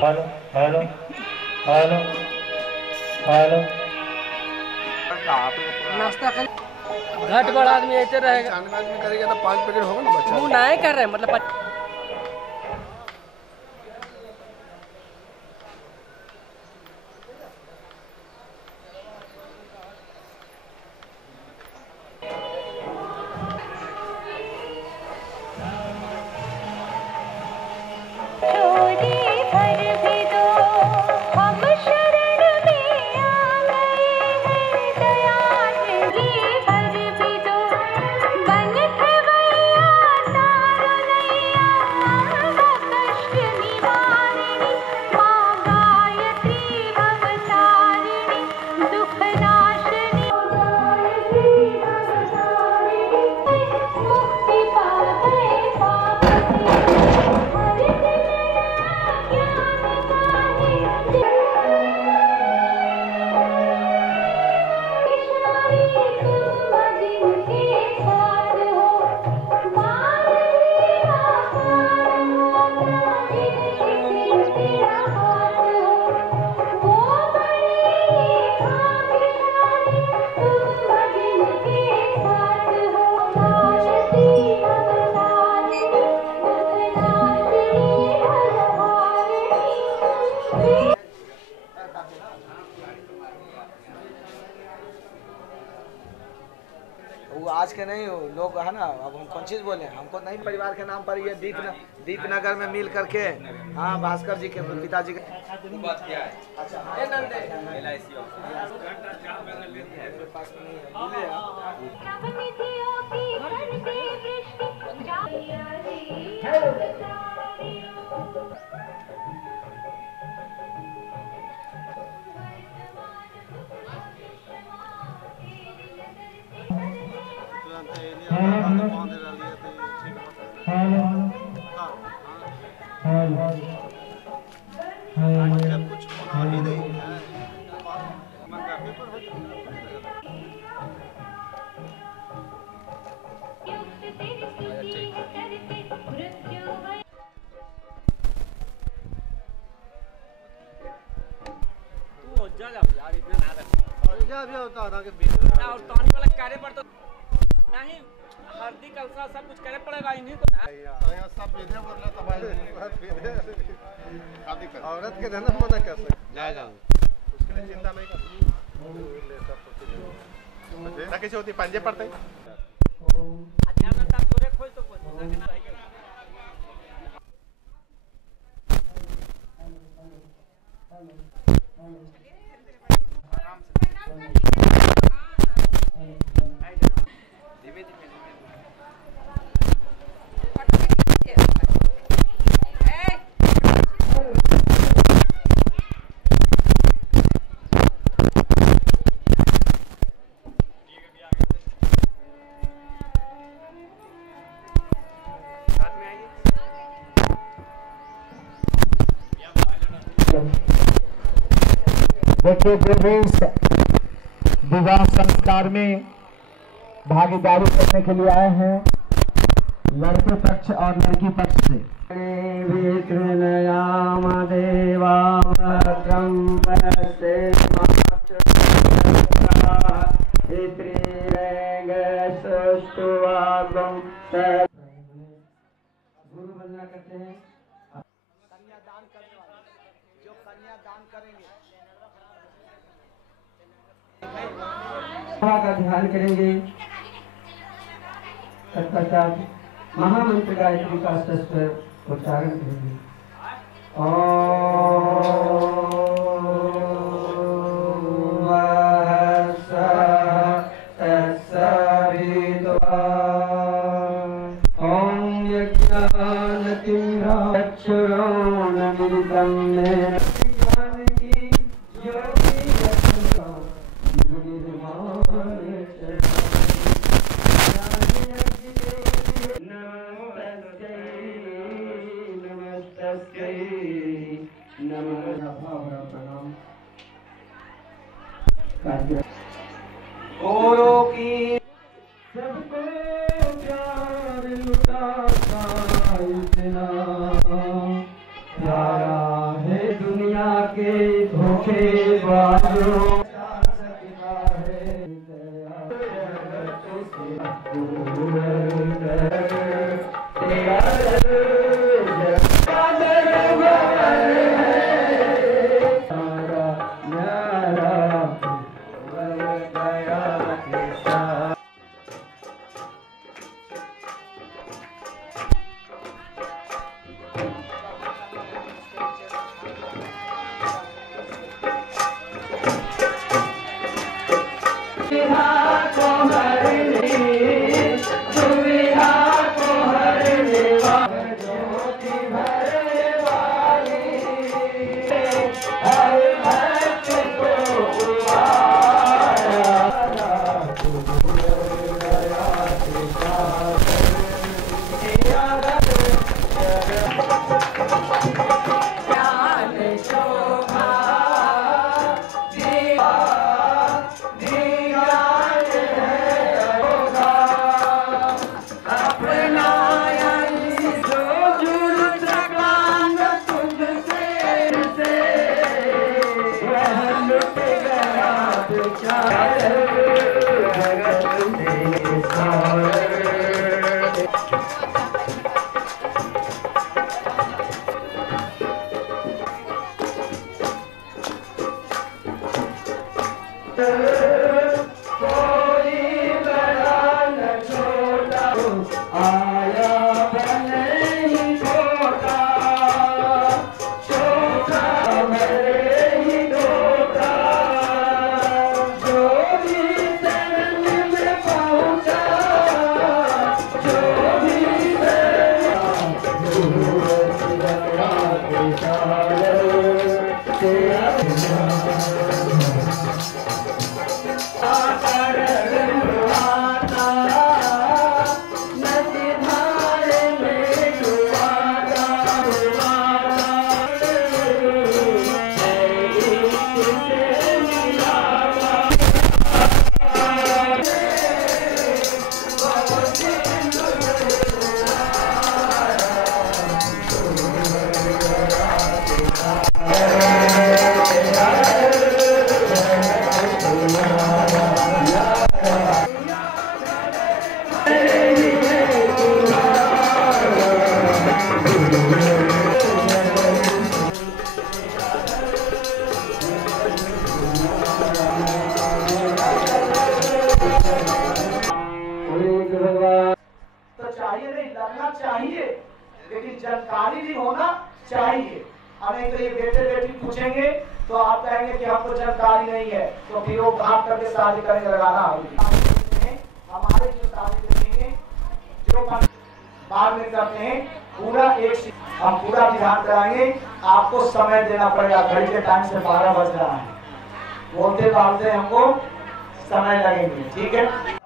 Hello hello hello hello. नाश्ता कर घट बड़ा आदमी ऐसे रहेगा। में करेगा तो 5 पैकेट होगा ना बच्चा। मुँह नहीं कर रहे मतलब वो आज के नहीं हो लोग है ना। अब हम कौन चीज़ बोले, हमको नहीं परिवार के नाम पर ये दीपनगर में मिल करके। हाँ भास्कर जी के पिताजी के बात क्या है। अच्छा और टॉनिक वाला कार्य पर तो नहीं हल्दी कलसा सब कुछ करे पड़ेगा इन्हीं को ना। यहाँ सब विधे बोल रहा था औरत के धन मना कर सकते जाएगा उसके लिए चिंता नहीं कर कैसे होती पंजे पड़ते पूरे खोज तो देखिए विवाह संस्कार में भागीदारी करने के लिए आए हैं लड़के पक्ष और लड़की पक्ष से। गुरु वंदना करते हैं। कन्यादान करने वाले जो कन्यादान करेंगे का ध्यान करेंगे। तत्पश्चात महामंत्र गायत्री का शस्त्र उच्चारण करेंगे। औरों की सबको प्यार लुटाता इतना प्यारा है। चाहिए, लेकिन जानकारी भी होना चाहिए। हमें तो ये बेटे बेटी पूछेंगे तो आप कहेंगे कि हमको जानकारी नहीं है, तो फिर वो भाग करके शादी करके लगाना होगी। हमारे जो शादी देखेंगे जो बाद में करते हैं पूरा एक हम पूरा ध्यान कराएंगे। आपको समय देना पड़ेगा, घड़ी के टाइम से 12 बज रहा है, बोलते बोलते हमको समय लगेंगे, ठीक है।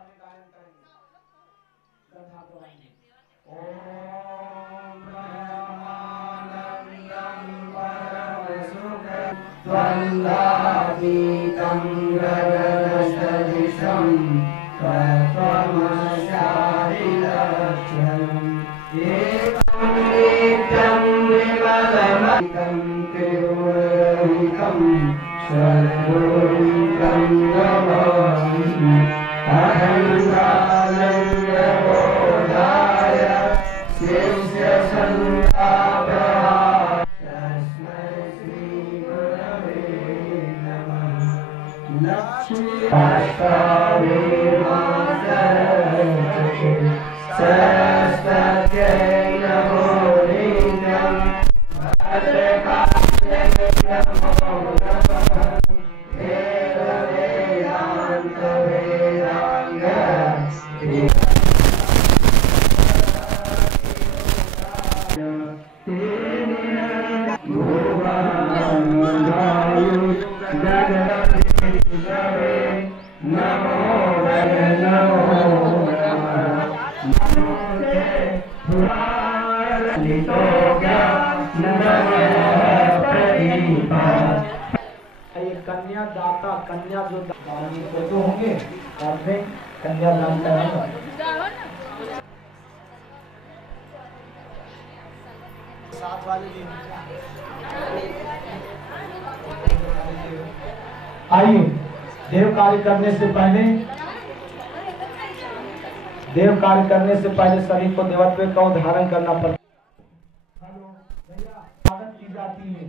कन्यादाता, कन्या जो तो होंगे कन्यादान कराएगा। साथ वाले जी आइए, देव कार्य करने से पहले देव कार्य करने से पहले सभी को देवत्व का उद्धारण करना पड़ता है। हेलो भैया, स्वागत की जाती है।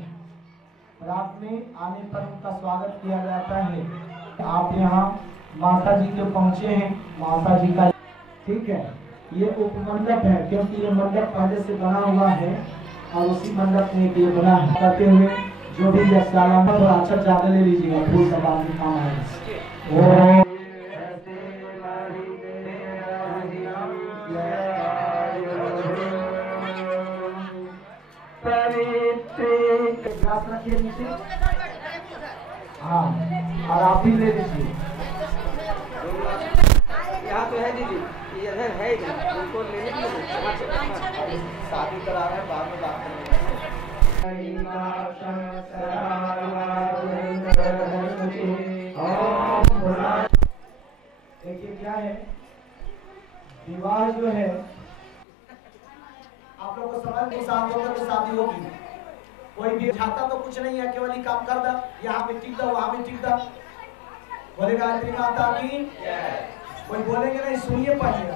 रात में आने पर उनका स्वागत किया जाता है। आप यहाँ माता जी के पहुँचे हैं, माता जी का ठीक है। ये उपमंडप है क्योंकि ये मंडप पहले से बना हुआ है और उसी मंडप में ये बना है। करते हुए जो भी यज्ञशाला में थोड़ा अच्छा ज्यादा ले लीजिएगा, फूल सब आपके काम आएगा। ग्लास रखिए नीचे, हाँ, और आप भी ले लीजिए। यहाँ तो है दीदी, इधर है इधर, उनको लेने के लिए शादी करा रहे हैं, बाद में बात करेंगे। देखिए क्या है, विवाह जो है आप लोग को समझ नहीं, साथ होकर के शादी होगी। कोई भी छाता तो कुछ नहीं है, केवल ही काम कर दा, यहाँ पे टिक दा, वहाँ पे टिक दा। बोले गायत्री माता की, कोई बोलेंगे नहीं, सुनिए पढ़िए।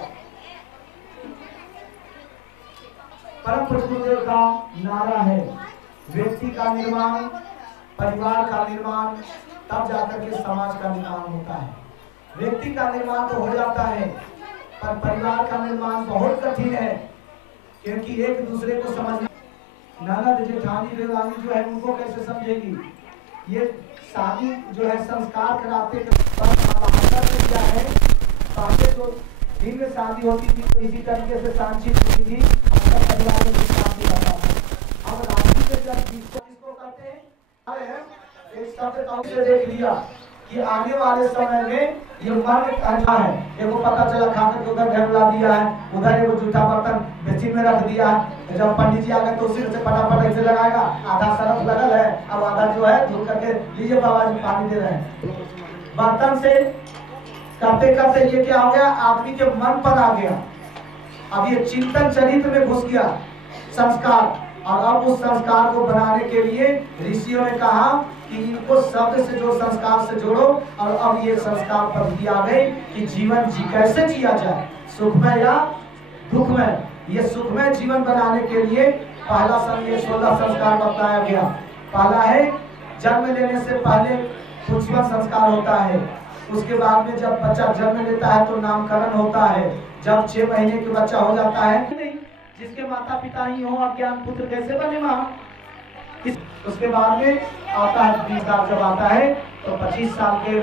परम गुरुदेव का नारा है, व्यक्ति का निर्माण, परिवार का निर्माण, तब जाकर के समाज का निर्माण होता है। व्यक्ति का निर्माण तो हो जाता है, पर परिवार का निर्माण बहुत कठिन है, क्योंकि एक दूसरे को समझना। ननद जेठानी देवरानी जो है उनको कैसे समझेगी। ये शादी जो है संस्कार कराते क्या है, पहले तो दिन में शादी होती थी तो इसी तरीके से सांचित होती थी, परिवार में शादी होता था। अब रात्रि में जब जिसको करते हैं एक शब्द से देख लिया कि आने वाले समय में ये मन अच्छा है, देखो पता चला खाकर के उधर ढेला दिया है, उधर एगो जूठा बर्तन बेसिन में रख दिया है। जब पंडित जी आ गए तो उसी से फटाफट ऐसे लगाएगा, आधा सरफ लगल है, अब आधा जो है धुल करके लीजिए बाबा जी पानी दे रहे हैं। बर्तन से करते करते ये क्या हो गया, आदमी के मन पर आ गया। अब ये चिंतन चरित्र में घुस गया संस्कार, और अब उस संस्कार को बनाने के लिए ऋषियों ने कहा कि इनको शब्द से जो संस्कार से जोड़ो, और अब ये संस्कार पद्धति आ गई कि जीवन कैसे जिया जाए, सुखमय या दुखमय। ये सुखमय जीवन बनाने के लिए पहला 16 संस्कार बताया गया। पहला है जन्म लेने से पहले सूक्ष्म संस्कार होता है, उसके बाद में जब बच्चा जन्म लेता है तो नामकरण होता है, जब 6 महीने के बच्चा हो जाता है, जिसके माता पिता ही हो अज्ञान पुत्र कैसे बने माँ। उसके बाद में आता है 20 साल, जब आता है तो 25 साल के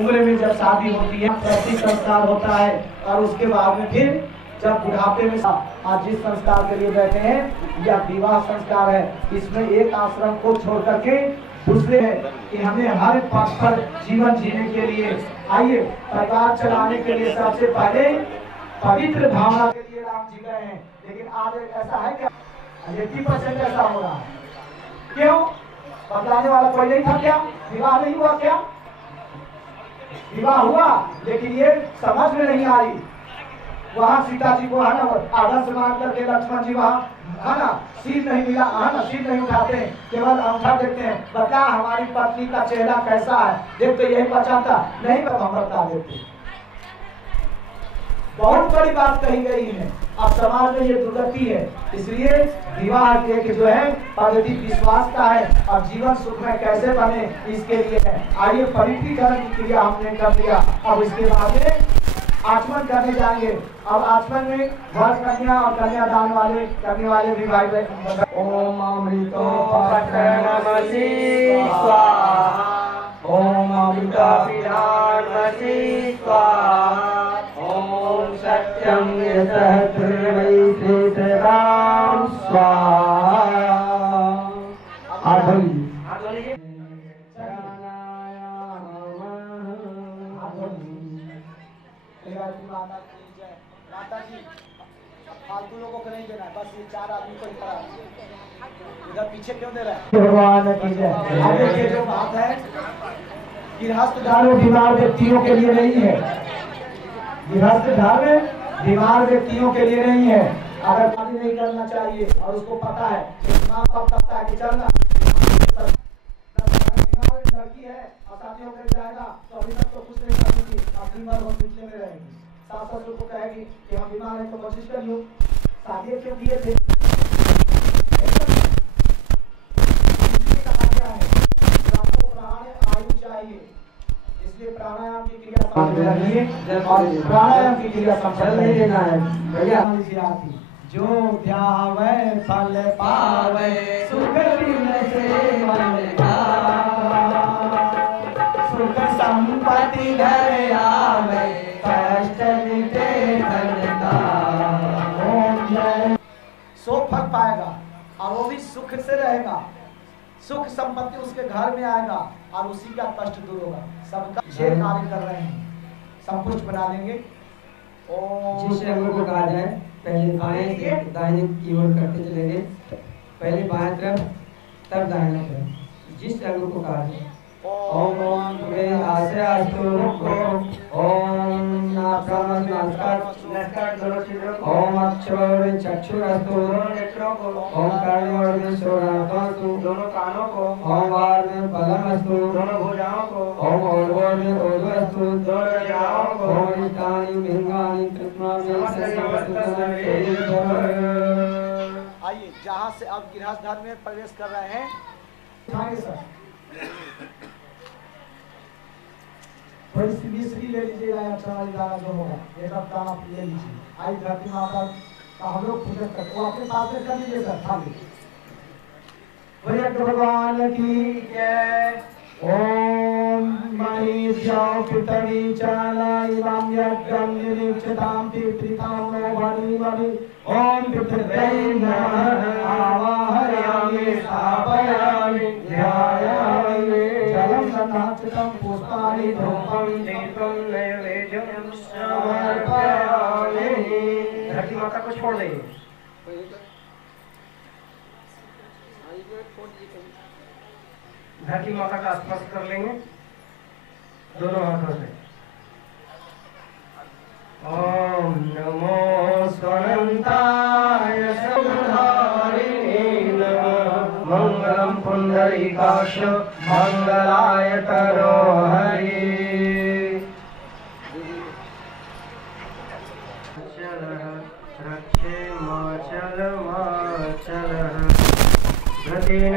उम्र में जब शादी होती है प्रति संस्कार होता है, और उसके बाद में फिर जब बुढ़ापे में आज जिस संस्कार के लिए बैठे हैं यह विवाह संस्कार है। इसमें एक आश्रम को छोड़ करके दूसरे है कि हमें हर पक्ष पर जीवन जीने के लिए, आइए परिवार चलाने के लिए सबसे पहले पवित्र भावना के लिए राम जी गए हैं। लेकिन आज ऐसा है क्या, 80% ऐसा हो रहा है। क्यों? बतलाने वाला कोई नहीं था क्या? विवाह नहीं हुआ क्या? विवाह हुआ, लेकिन ये समझ में नहीं आई। वहाँ सीता जी को है ना आदर्श मान करके लक्ष्मण जी वहाँ है ना सिर नहीं मिला, है ना सिर नहीं उठाते, केवल अंगूठा देखते हैं, बता हमारी पत्नी का चेहरा कैसा है, देखते यही पहचानता नहीं, तो हम बता देते। बहुत बड़ी बात कही गई है, अब समाज में ये दुर्गति है। इसलिए विवाह एक जो है पद्धति विश्वास का है, और जीवन सुख में कैसे बने इसके लिए है। आइए पवित्रीकरण की क्रिया हमने कर लिया, अब इसके बाद में आचमन करने जाएंगे। अब आचमन में वर कन्या और कन्यादान वाले करने वाले भी भाई बहन। ओम अमृतो पठनमसि स्वाहा, ओम अमृता पिधानमसि स्वाहा, ओम सत्यम यतः ध्रुवैश्रेतराम स्वाहा। माता जी फालतू लोगों को नहीं देना है, बस ये 4 आदमी को ही करा। इधर पीछे क्यों दे रहा है? भगवान की जय। आगे ये जो बात है गृहस्थ धर्म बीमार व्यक्तियों के लिए नहीं है, गृहस्थ धर्म बीमार व्यक्तियों के लिए नहीं है। अगर शादी नहीं करना चाहिए और उसको पता है, माँ बाप पता है कि चलना लड़की है और शादी होकर जाएगा तो अभी तक तो कुछ नहीं करेगी, अपनी बार हॉस्पिटल में रहेगी। सास ससुर को कहेगी कि हम बीमार हैं तो बख्शिश करियो। शादी क्यों किए थे? कहा गया है आपको प्राण आयु चाहिए, इसलिए प्राणायाम की क्रिया और प्राणायाम की क्रिया संभल नहीं देना है भैया। जो ध्यावे फल पावे सुख बिन से मन का, सुख संपत्ति घर आवे कष्ट मिटे धन का। सो फल पाएगा और वो भी सुख से रहेगा, सुख संपत्ति उसके घर में आएगा और उसी का कष्ट दूर होगा। सबका 6 कार्य कर रहे हैं, संपुष्ट बना लेंगे। जिस अंग को कहा जाए पहले बाएं से दाहिने की ओर करते चलेंगे, पहले बाएं तरफ तब दाहिने तरफ। जिस अंग को कहा जाए ओम ओम तुम्हें आसे आस्तु ओम ओम अक्षर चक्षुरस्तु ओम कर्णों सोरास्तु दोनों कानों को, ओम वार में बलम अस्तु दोनों भुजाओं को, ओम ओर में ओजस्तु दोनों भुजाओं को, ओम इष्टानि मिंगानि कृष्णानि। आइए जहाँ से अब गृहस्थ धर्म में प्रवेश कर रहे हैं, थोड़ी सी मिश्री ले लीजिएगा या चढ़ाई दाना जो होगा ये सब दाना ले लीजिए। आई धरती माता का हम लोग पूजा करते, वो अपने पास में कर लीजिए सर खाली। भगवान की जय। ओम महीज्यां पृथ्वी चाला इमाम यज्ञं निरीक्षतां तीर्थां नो भनि भनि। ओम पृथ्वी नमः आवाहयामि स्थापयामि ध्यायामि जलं संधाचितं पुष्पाणि धूपं दीपं नैवेद्यं समर्पयामि। धरती माता को छोड़ देंगे। धरती माता का स्पर्श कर लेंगे दोनों हाथों से। ओम नमो स्वनंताय सुधारिणे नमः। मंगलम पुंडरीकाक्ष मंगलाय तनोहरि। रक्षे माचल धृतेन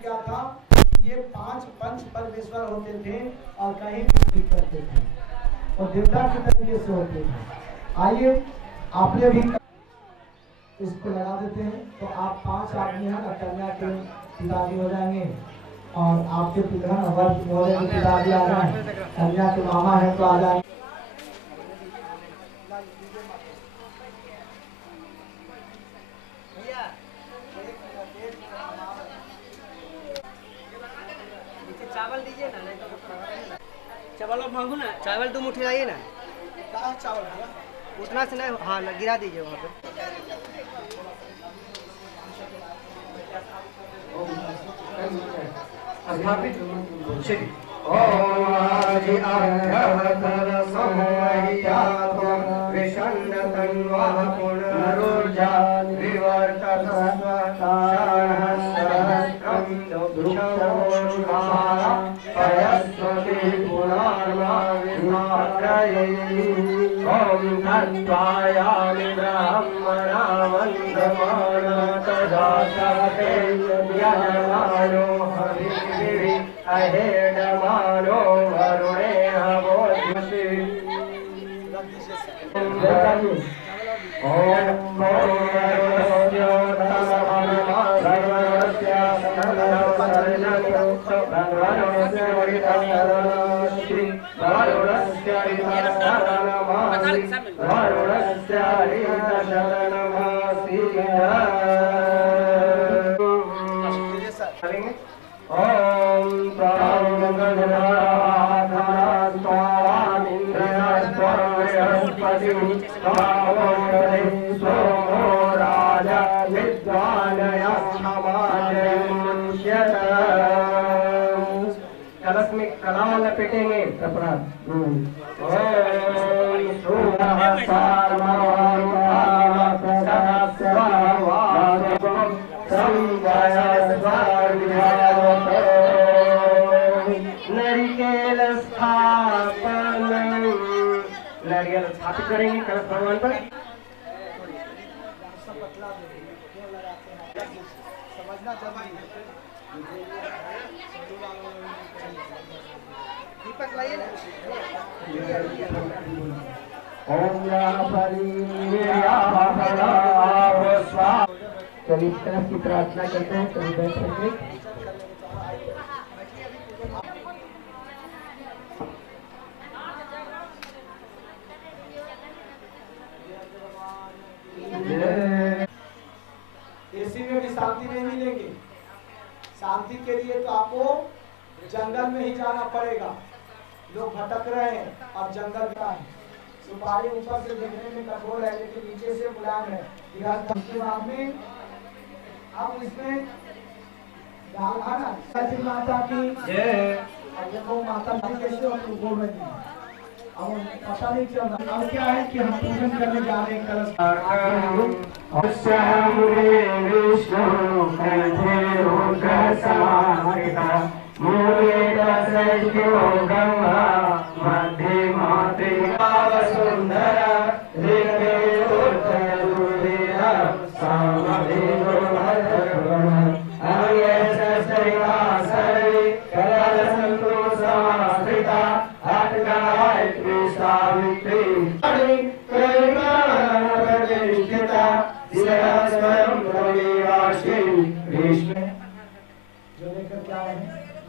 क्या था, ये 5 पंच परमेश्वर होते थे और कहीं भी करते थे और देवता के तरीके से होते थे। आइए आपने भी इसको लगा देते हैं तो आप 5 आदमी हैं ना, कन्या के पिताजी हो जाएंगे और आपके पिता वर्ष मोहरे के पिताजी आ जाए, कन्या के मामा है तो आ जाएंगे। चावल दीजिए ना, नहीं तो चावल अब मांगू ना। चावल 2 मुट्ठी लाइए ना। कहाँ चावल भैया? उतना से नहीं, हाँ गिरा दीजिए वहाँ पे। अहेडमानो वरुणे हवोषि ओम वरुणस्य तमहरमा सर्वस्य सर्वस्य वरुणस्य वरुणस्य शरणमासि ओम राजा विद्वानय कलश में कला लपेटेंगे कपड़ा नरिकेल स्थापन नारियल स्थापित करेंगे कलश भगवान पर दीपक लाइए ना। चलिए इस तरह की प्रार्थना करते हैं कभी बैठ सकते एसी में भी शांति नहीं मिलेगी। शांति के लिए तो आपको जंगल में ही जाना पड़ेगा। लोग भटक रहे हैं, अब जंगल का है। सुपारी ऊपर से देखने में कठोर है लेकिन नीचे से मुलायम है। उसके बाद में अब इसमें डालना माता की अब देखो माता जी कैसे बोल रही है। अब पता नहीं चल रहा। अब क्या है कि हम पूजन करने जा रहे हैं कलश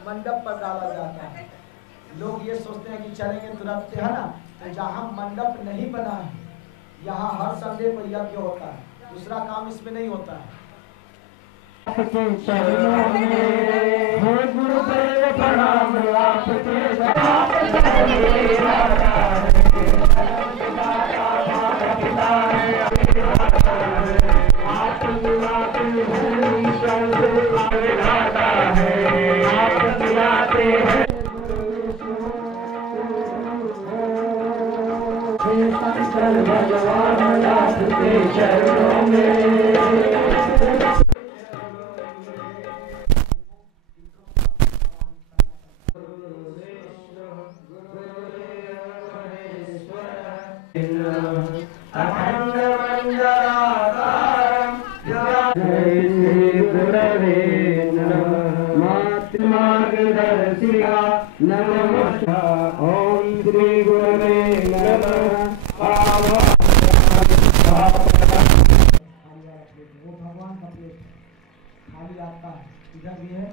मंडप पर डाला जाता है। लोग ये सोचते हैं कि चलेंगे तुरंत है ना, तो जहाँ मंडप नहीं बना है यहाँ हर संडे को यज्ञ होता है। दूसरा काम इसमें नहीं होता है। भगवान के चरणों में मार्गदर्शिका नमः ओम श्री गुरवे नमः। वो भगवान का प्लेट खाली आता है, इधर भी है।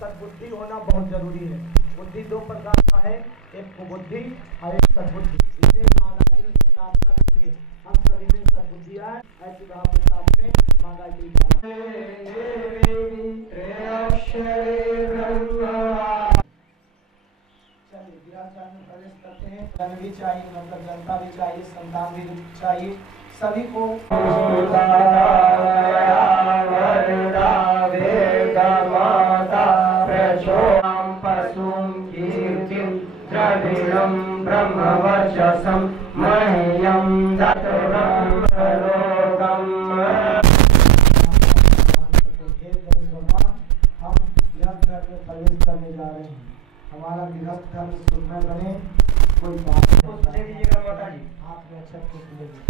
सद्बुद्धि होना बहुत जरूरी है। बुद्धि दो प्रकार का है, एक कुबुद्धि और एक सद्बुद्धि। इसे महागाई की प्रार्थना करेंगे। हम सभी में सद्बुद्धि आए ऐसी भाव के साथ में महागाई की प्रवेश करते हैं। धन भी चाहिए, मतलब जनता भी चाहिए, संतान भी चाहिए, सभी को ब्रह्मवर्चसं मह्यं दत्तं लोकम्। हम गृहस्थ घर में प्रवेश करने जा रहे हैं। हमारा गृहस्थ घर सुखमय बने। कोई बात दे दीजिएगा माता जी, हाथ में अच्छा कुछ दे दीजिए।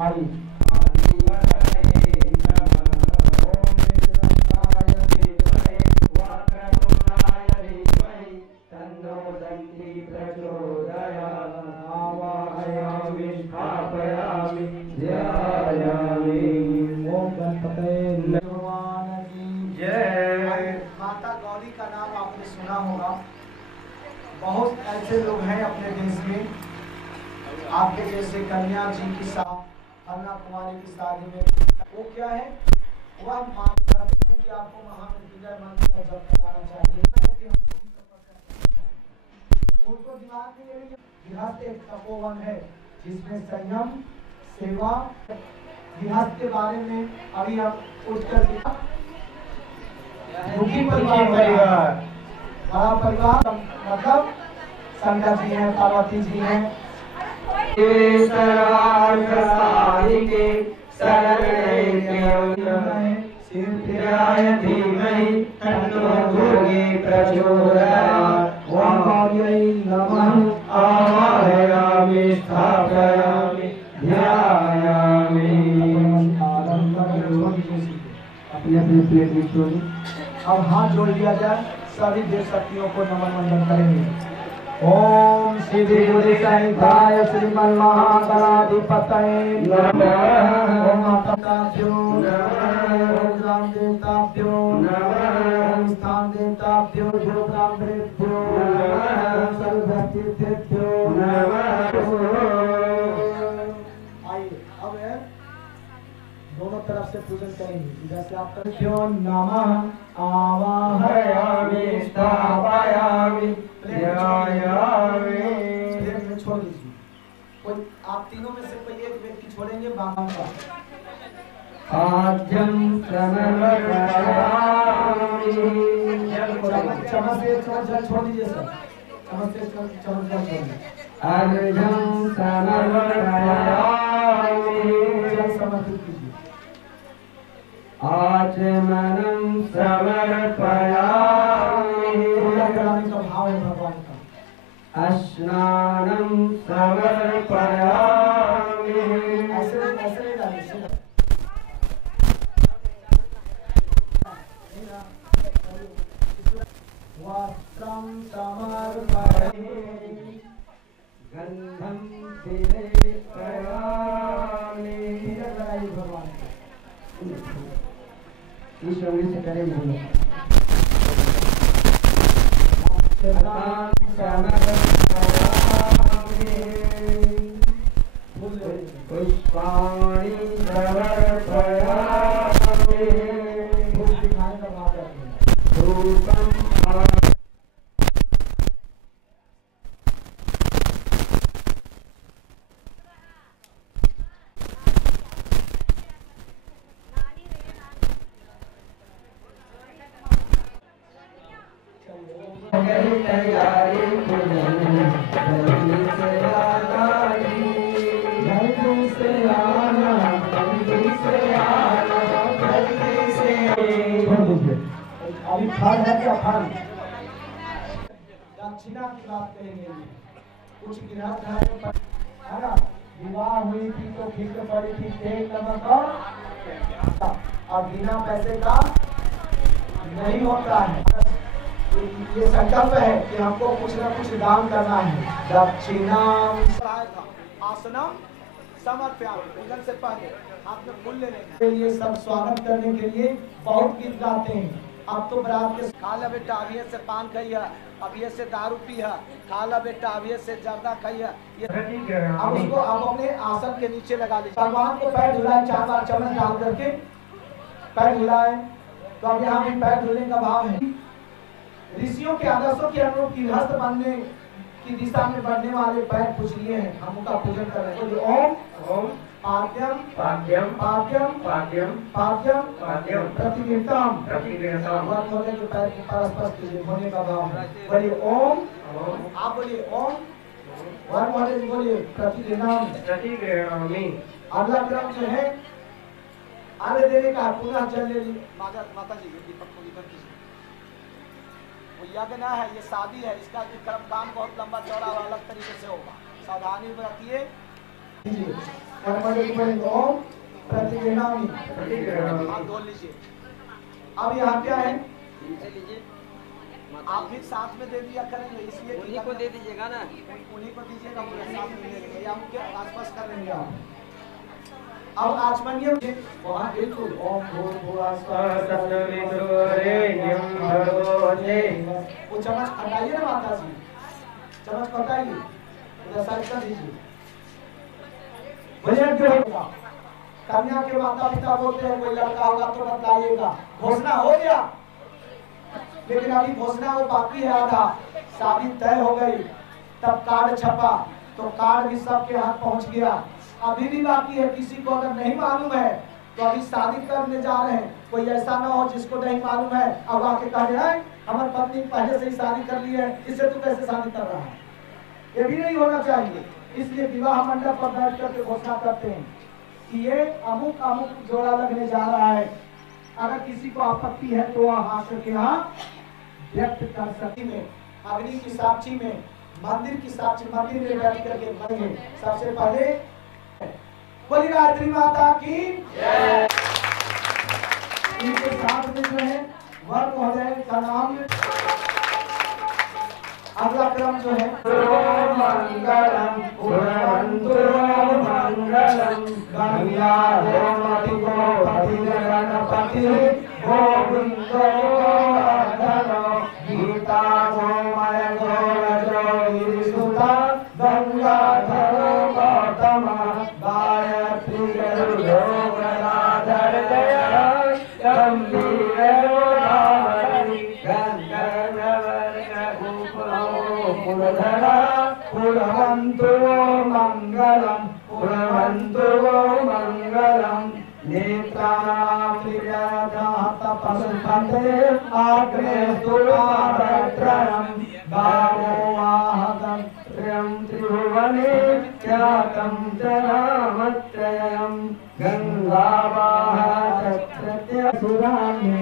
आइए माता गौरी का नाम आपने सुना होगा। बहुत ऐसे लोग हैं अपने देश में, आपके जैसे कन्या जी की अन्ना कुमारी की शादी में वो क्या है, वह मांग करते हैं कि आपको महामृत्युंजय मंत्र का जप कराना चाहिए। उनको दिमाग में ये गृहस्थ एक तपोवन है जिसमें संयम सेवा, गृहस्थ के बारे में अभी हम उत्तर दुखी परिवार, बड़ा परिवार मतलब संध्या जी हैं, पार्वती जी हैं। शिवाय धीमहि तन्नो दुर्गे प्रचोदयात्। ओम कार्यै नमः। आवाहयामि स्थापयामि ध्यायामि। अपने अपने प्लेट में छोड़िए। अब हाथ जोड़ लिया जाए, सभी देव शक्तियों को नमन वंदन करेंगे। ओम श्री गुरु सहिताय श्रीमन महागणाधिपतये नमः। ओम माताभ्यो नमः। ओम ग्राम देवताभ्यो नमः। ओम स्थान देवताभ्यो जो ब्राह्मणेभ्यो नमः। ओम सर्वभक्तेभ्यो नमः। आइए अब दोनों तरफ से पूजन करेंगे। इधर से आप करें नमः आवाहयामि स्थापयामि ध्यायामि। प्लेट में छोड़ दीजिए। कोई आप तीनों में से कोई एक व्यक्ति छोड़ेंगे, बाबा का आद्यं समर्पयामि। चम्मच से चम्मच जल छोड़ दीजिए सर, चम्मच से चम्मच जल छोड़ दीजिए। अर्घ्यं समर्पयामि। जल समर्पित कीजिए। आचमनं समर्पयामि। पूजा कराने का भाव है भगवान का। स्नानं समर्पयामि। ऐसे नहीं डालिए, सीधा। वस्त्रं समर्पयामि। गन्धं तिलेपयामि। तिलक लगाइए भगवान को। इस उंगली से करेंगे हम लोग। पुष्पाणि समर्पयामि। फूल दिखाने का भाव रखिए। धूपं तैयारी जल्दी से आना, जल्दी से आना, जल्दी से आना, जल्दी से। अभी फल है क्या फल? दक्षिणा की बात करेंगे। कुछ गृहस्थ है ना, विवाह हुई थी तो ठीक पड़ी थी तेल नमक और बिना पैसे का नहीं होता है। ये संकल्प है कि हमको कुछ न कुछ दान करना है। दक्षिणाम आसनम समर्पयामि। पूजन से पहले हाथ में फूल ले लेना के लिए सब स्वागत करने के लिए बहुत गीत गाते हैं। अब तो बरात के खा ला बेटा अभी से पान खाइया, अभी से दारू पिया, खा ला बेटा अभी से जर्दा खाइया। ये अब उसको आप अपने आसन के नीचे लगा लीजिए। भगवान को पैर धुलाए 4 बार चम्मच डाल करके पैर धुलाए। तो अब यहाँ भी पैर धुलने का भाव है। ऋषियों के आदर्शों के अनुरूप गृहस्थ बनने की दिशा में बढ़ने वाले पैर पूजनीय हैं। हम उनका पूजन कर रहे हैं। ओम ओम पाद्यम पाद्यम पाद्यम पाद्यम पाद्यम पाद्यम प्रतिगृहताम प्रतिगृहताम। वन होने के पैर को परस्पर कीजिए, होने का भाव है। बोलिए ओम, आप बोलिए ओम। वन होने बोलिए प्रतिगृहताम प्रतिगृहतामि। अगला क्रम जो है आगे देने का, पुनः जल ले लीजिए। माता जी दीपक को इधर कीजिए। वो यज्ञ ना है, ये शादी है। इसका कर्म काम बहुत लंबा चौड़ा और अलग तरीके से होगा। सावधानी बरतिए। कर्मणि पढ़ेंगे ओम प्रतिगृह्णामि। आप बोल लीजिए। अब यहाँ क्या है? आप भी साथ में दे दिया करेंगे, इसलिए उन्हीं को दे दीजिएगा ना। उन्हीं को दीजिएगा, पूरे साथ में ले लेंगे या उनके आसपास कर लेंगे आप। अब आचमनीय वहाँ बिल्कुल ओम भूर्भुवः स्वः तत्सवितुर्वरेण्यं भर्गो देवस्य। वो चम्मच हटाइए ना माता जी, चम्मच हटाइए, उधर साइड कर दीजिए। भजन क्यों होगा? कन्या के माता पिता बोलते हैं कोई लड़का होगा तो बताइएगा। घोषणा हो गया, लेकिन अभी घोषणा वो बाकी है आधा। शादी तय हो गई, तब कार्ड छपा तो कार्ड भी सबके हाथ पहुंच गया। अभी भी बाकी है, किसी को अगर नहीं मालूम है तो अभी शादी करने जा रहे हैं। कोई ऐसा ना हो जिसको नहीं मालूम है अब आके कह रहे हैं हमारी पत्नी पहले से ही शादी कर ली है, इससे तू कैसे शादी कर रहा है। ये भी नहीं होना चाहिए। इसलिए विवाह मंडप पर बैठ करके घोषणा करते हैं कि ये अमुक अमुक जोड़ा लगने जा रहा है। अगर किसी को आपत्ति है तो वह आकर के यहाँ व्यक्त कर सकती में अग्नि की साक्षी में, मंदिर की साक्षी, मंदिर में बैठ करके करेंगे। सबसे पहले बोली गायत्री माता की जय। इनके साथ में जो है वर महोदय का नाम, अगला क्रम जो है मंगलम कुर्वन्तु मंगलम गंगाधरमति गोपति गणपति गोविंदो वर्धनो गीता गोमय गौरजोगिरिसुता गंगाधरो गौतम गायत्री गरुडो गदाधर जय गंभीरो धारी पुरधरा पुरवन्तु मंगलम पुरवन्तु मंगलम नेत्राप्रियदात पशुपते आग्रे सुरात्रयं गावो वाहकं त्र्यं त्रिभुवने ख्यातं जनामत्रयं गङ्गावाहतत्रत्यसुरामे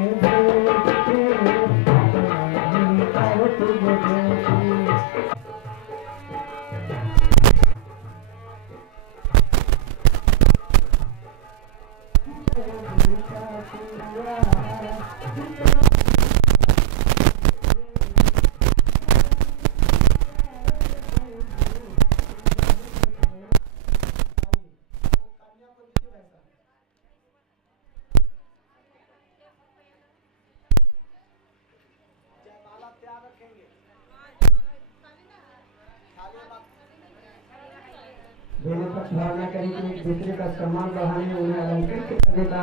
दोनों पक्ष भावना करें कि एक दूसरे का सम्मान बढ़ाने, उन्हें अलंकृत करने का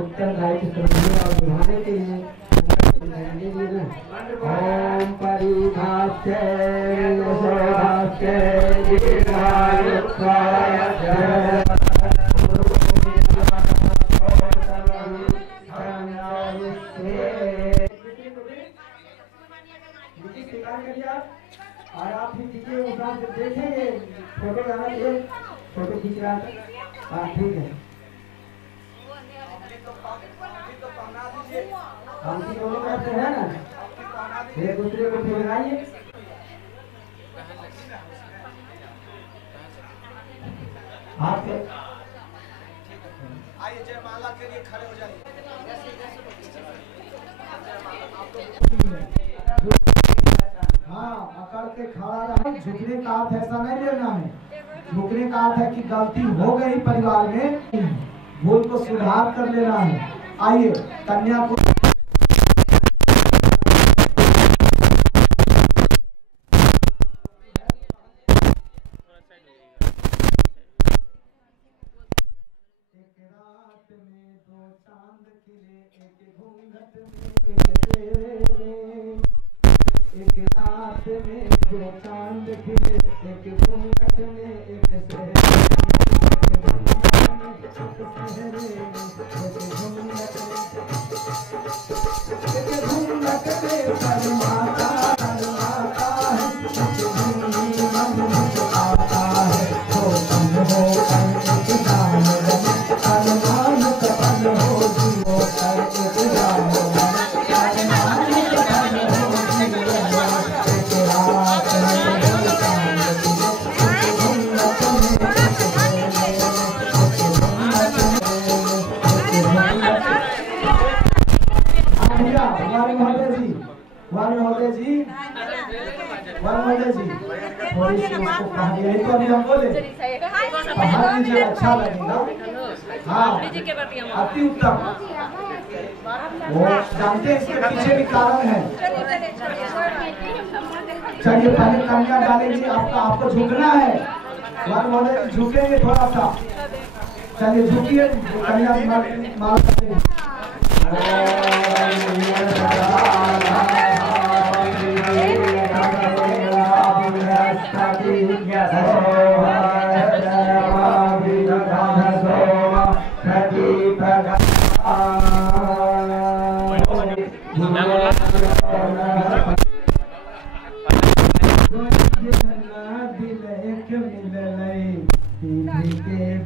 उत्तरदायित्व समझने और निभाने के लिए ओम परिभाष्य और आप भी दीजिए, उधर से देखेंगे फोटो जाना चाहिए, फोटो खींच रहा था। हाँ ठीक है, हम भी दोनों करते हैं ना, एक दूसरे को लगाइए। हाथ से आइए जयमाला के लिए खड़े हो जाइए। हाँ, अकड़ के खड़ा रहे। झुकने का अर्थ ऐसा नहीं लेना है। झुकने का अर्थ है कि गलती हो गई परिवार में, भूल को सुधार कर लेना है। आइए कन्या को एक रात में दो चांद खिले, एक घूंघट में एक शहर में, एक घूंघट में जी, वन महोदय जी, वन महोदय जी, थोड़ी सी इसको कहानी यही तो अभी हम बोले पढ़ा दीजिए, अच्छा लगेगा। हाँ, अति उत्तम। वो जानते हैं इसके पीछे भी कारण है। चलिए पहले कन्या डालेंगे, आपको झुकना है। वन महोदय जी झुकेंगे थोड़ा सा, चलिए झुकिए, कन्या माला देंगे।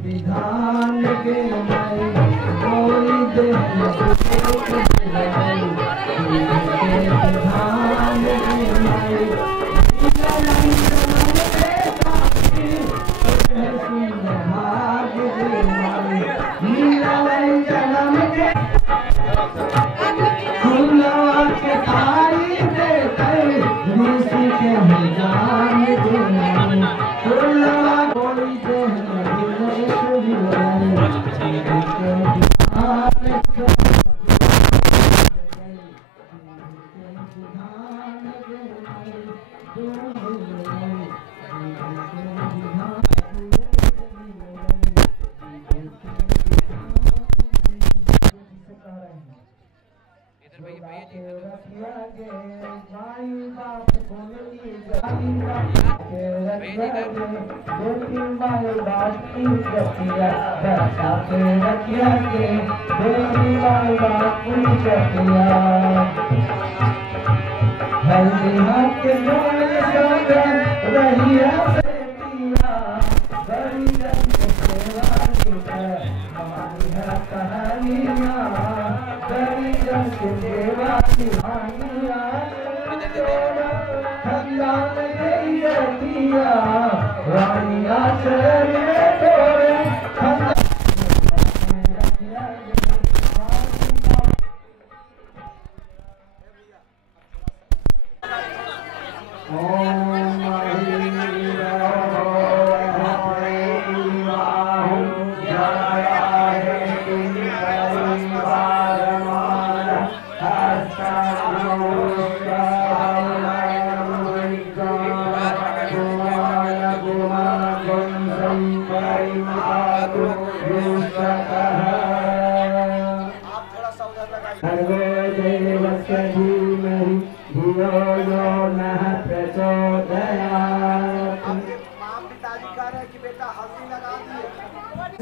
विधान के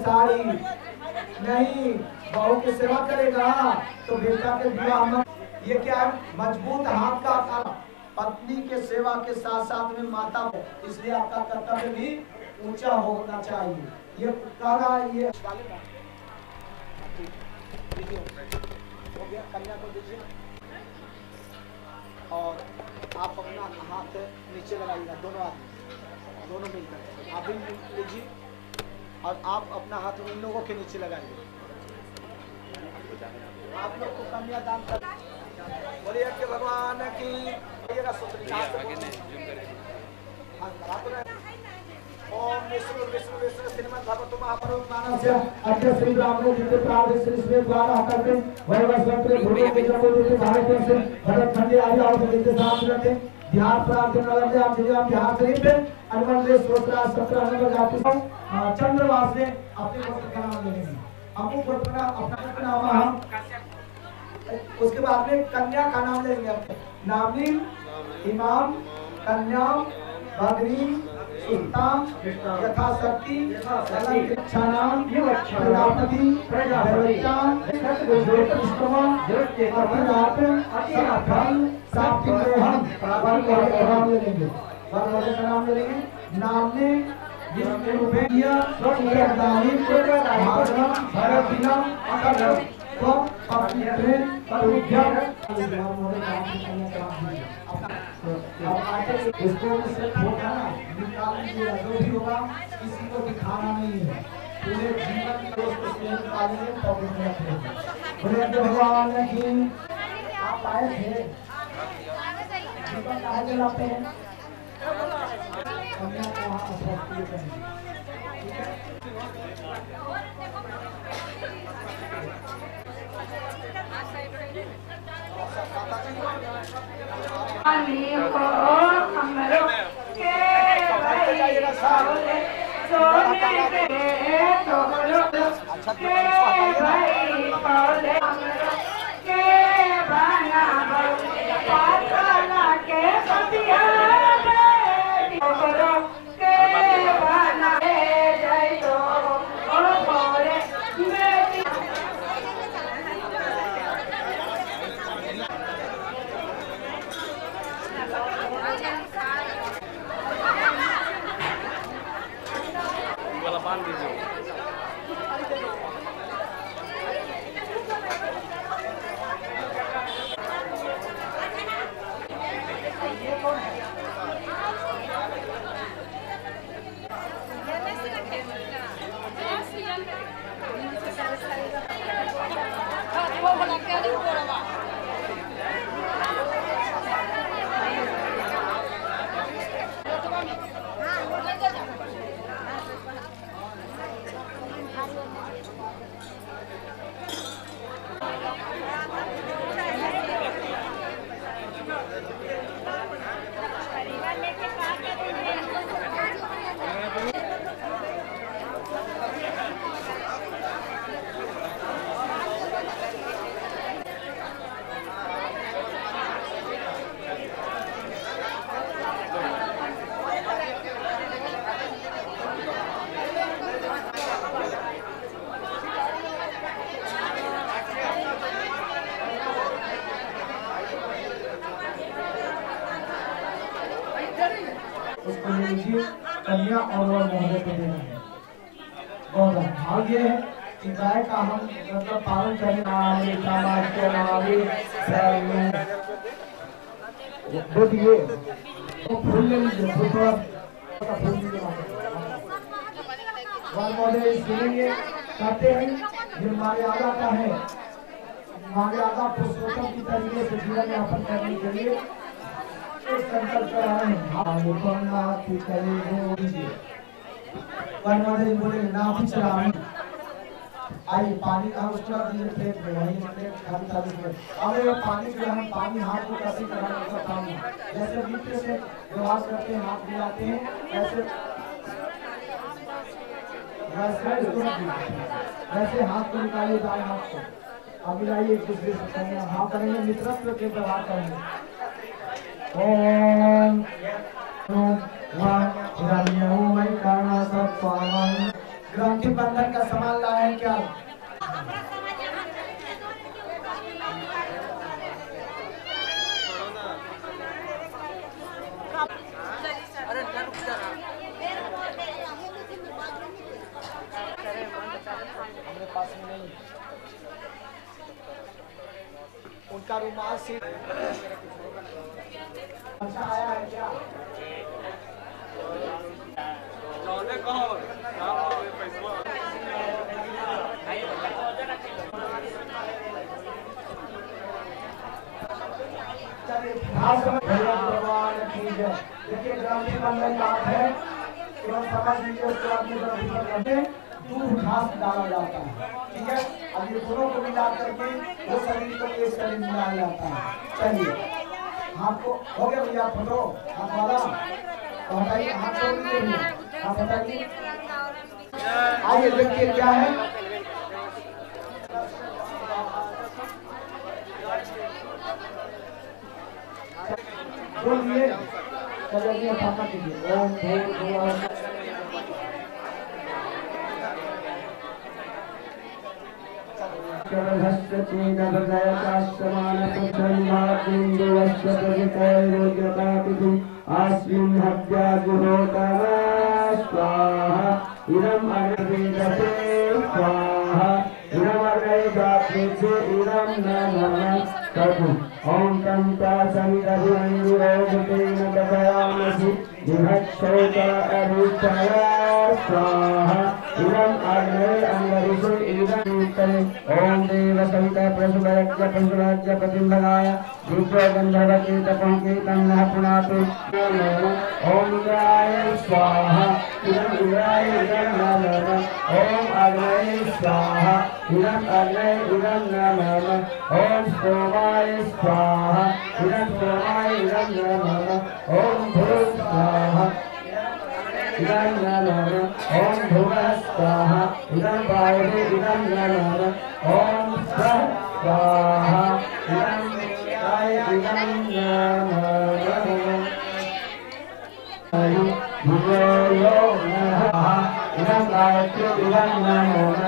साड़ी नहीं, बहू की सेवा करेगा तो बेटा के विवाह में ये क्या है, मजबूत हाथ का काम। पत्नी के सेवा के साथ साथ में माता, इसलिए आपका कर्तव्य भी ऊंचा होना चाहिए। ये कहा ये कन्या को दीजिए और आप अपना हाथ नीचे लगाइएगा, दोनों हाथ दोनों मिलकर आप भी लीजिए और आप अपना हाथ इन लोगों के नीचे लगाइए। आप लोग को कन्यादान कर बोलिए कि भगवान की ओम विष्णु विष्णु विष्णु श्रीमद् भगवतो महापुरुषास्य अद्य श्री ब्राह्मणे दिव्य प्रार्थ श्री श्री द्वारा करते वैवस्वत्र भूमि के जब देते भारत से भरत खंडे आदि और के साथ रहते ध्यान प्राप्त कर लेते आप जब ध्यान शरीफ पे अनुबंध स्तोत्र 17 नंबर जाति चंद्रवास से अपने पुत्र का नाम लेंगे। हमको पुत्र का अपना नाम हम उसके बाद में कन्या का नाम लेंगे। नामी इमाम कन्या बद्री सुल्तान यथाशक्ति छानाम प्रजापति प्रजापतियान ज्योतिष्कमा अभिनाथ अतिनाथन साप्तिग्रहण का नाम लेंगे। भगवान का नाम लेंगे। नाम में जिसके रूपेया स्वयंदानी महागणम भरतिनम अकरम तो अपने ट्रेन परिज्ञान इसको होगा निकाल दीजिएगा, जो भी होगा किसी को दिखाना नहीं है, पूरे जीवन में उसको स्नेह पालेंगे तो भगवान की आप आए थे कहाँ जलाते हैं? कन्या को वहाँ अप्रस्तुत करेंगे, ठीक है? उसको ले लीजिए, कन्या और वर महोदय को देना है। बहुत भाग ये है कि गाय का हम मतलब पालन करें। ये तो फूल ले लीजिए, फूल थोड़ा फूल लीजिए। वर महोदय सुनेंगे, कहते हैं ये मर्यादा का है, मर्यादा पुरुषोत्तम की तरीके से जीवन यापन करने के लिए संकल्प करा रहे हैं। बोले ना भी चला आइए पानी का उसका दीजिए प्लेट में, वही प्लेट खाली खाली में। अब ये पानी जो है, पानी हाथ को कैसे कराने का काम है, जैसे मिट्टी से व्यवहार करते हैं, हाथ मिलाते हैं, ऐसे वैसे हाथ को निकालिए, दाएं हाथ को अब मिलाइए, एक दूसरे से करेंगे, हाँ करेंगे, मित्रत्व के व्यवहार करेंगे। ओम ग्रंथि बंधन का सामान लाए हैं क्या? हमारे पास में नहीं, उनका रुमाल से अच्छा आया है क्या? देखिए ग्रंथि बंधन का अर्थ है, समझ लीजिए, उसको अपने ग्रंथि पर करते दूध घास डाला जाता है, ठीक है? अब ये दोनों को मिला करके वो शरीर को एक शरीर मिलाया जाता है। चलिए हाथ को हो गया भैया, फोटो हाथ वाला तो हटाइए, हाथ छोड़ दीजिए भैया, हाथ हटाइए। आइए देखिए क्या है, बोलिए, चलिए स्थापना कीजिए। ओम भूर्भुवः अस्मिन् हव्याजुहोतः स्वाहा इदम् अग्निवेदसे स्वाहा इदम् अग्निवेदसे इदम् नमः तत् ओम तंता समिदभिरंजुरोगतेन ददयामसि विभक्षौता अभिष्टया स्वाहा इदम् अग्ने अंगरिषे इदम् ओम देव सविता प्रसुभरज्य प्रसुराज्य प्रतिम्बराय रुद्र गंधर्वके तपोके तन्नः पुनातु ओम इंद्राय स्वाहा इंद्राय नमः ओम अग्नये स्वाहा अग्नये नमः ओम सोमाय स्वाहा सोमाय नमः ओम भूः स्वाहा इदं नमः ओम भुवः स्वाहा इदं वायुवे इदं नमः ओम स्वः स्वाहा इदं गाय इदं नमः इदं गायत्री इदं नमः।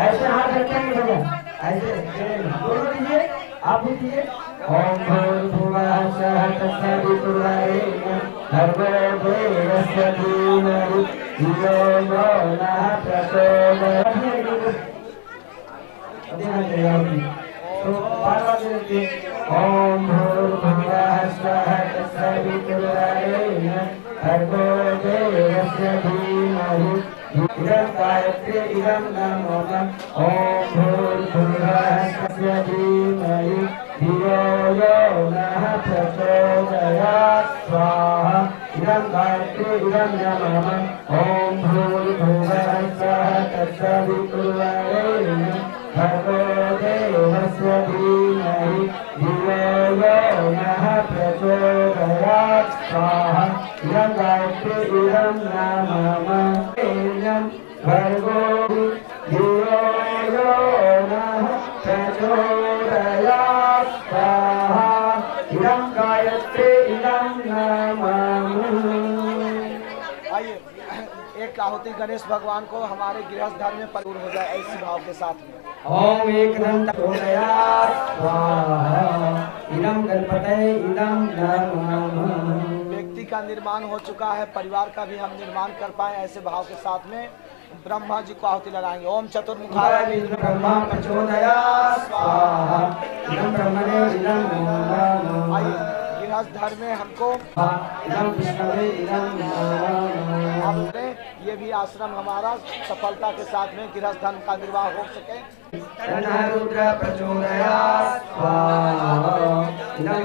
ऐसे हाथ रखेंगे भैया, ऐसे दोनों दीजिए, आप भी दीजिए। ओम भूर्भुवः स्वः तत्सवितुर्वरेण्यं भर्गो देवस्य धीमहि धियो यो नः प्रचोदयात्। तो बार-बार देखिए। ओम भूर्भुवः स्वः तत्सवितुर्वरेण्यं भर्गो देवस्य धीमहि इदं गायत्री इदं नमः। ओम भूर्भुवः स्वस्य धीमहि धियो यो नः प्रचोदयात् स्वाहा इदं गायत्री इदं नमः। ओम भूर्भुवः स्वः तत्सवितुर्वरेण्यं भर्गो देवस्य धीमहि धियो यो नः प्रचोदयात् स्वाहा इदं गायत्री इदं नमः। भर्गो धियो यो नः प्रचोदयात् स्वाहा इदं गायत्री इदं नमः। आइए एक आहुति गणेश भगवान को हमारे गृहस्थ धर्म में परिपूर्ण हो जाए ऐसी भाव के साथ में। ओम एकदंतोदयात् स्वाहा इदं गणपतये इदं नमः। व्यक्ति का निर्माण हो चुका है, परिवार का भी हम निर्माण कर पाए ऐसे भाव के साथ में ब्रह्मा जी को आहुति लगाएंगे। ओम चतुर्मुखाय ब्रह्मा प्रचोदयात् स्वाहा इदं ब्रह्मणे इदं नमः। आइए गृहस्थ धर्म में हमको इदं विष्णवे इदं नमः। हमने ये भी आश्रम हमारा सफलता के साथ में गृहस्थ धर्म का निर्वाह हो सके। रुद्र प्रचोदयात् स्वाहा इदं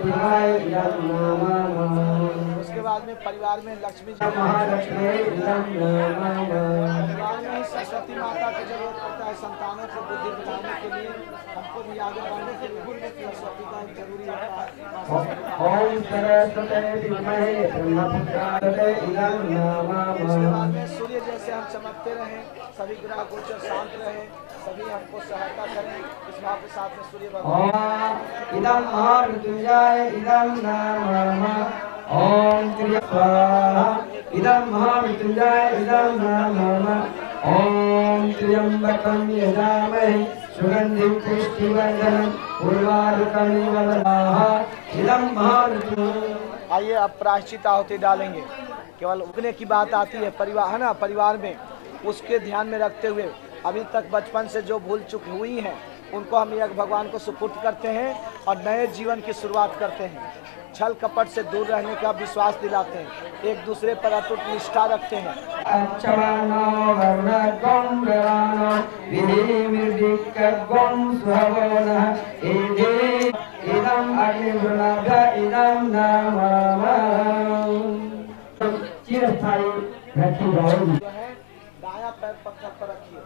शिवाय इदं नमः। उसके बाद में परिवार में लक्ष्मी जी महालक्ष्मी इदं नमः। परिवार में सरस्वती माता की जरूरत पड़ता है, संतानों को बुद्धि दिलाने के लिए, हमको भी आगे बढ़ने के लिए सरस्वती का जरूरी होता है। ओम सरस्वती विद्महे ब्रह्मपुत्राय इदं नमः। उसके बाद में सूर्य जैसे हम चमकते रहें, सभी ग्रह गोचर शांत रहे, सभी हमको सहायता करें इस भाव के साथ में सूर्य भगवान। इदं महामृत्युंजय इदं नमः। ओम त्र्यंबकं स्वाहा इदं महामृत्युंजय इदं नमः। ओम त्र्यंबकं यजामहे सुगंधिं पुष्टिवर्धनम् उर्वारुकमिव वराह इदं महामृत्युंजय। आइए अब प्रायश्चित आहुति डालेंगे। केवल उगने की बात आती है परिवार है ना, परिवार में उसके ध्यान में रखते हुए अभी तक बचपन से जो भूल चूक हुई हैं उनको हम यज्ञ भगवान को सुपुर्द करते हैं और नए जीवन की शुरुआत करते हैं। छल कपट से दूर रहने का विश्वास दिलाते हैं, एक दूसरे पर अटूट निष्ठा रखते हैं। अच्छमानो वर्णगं गरानो विधिर्दिक्कगं सुहवनः इदं अग्निवृणाभ इदं नमः। चिरस्थायी रखी जाएगी। जो है दायां पैर पत्थर पर रखिए।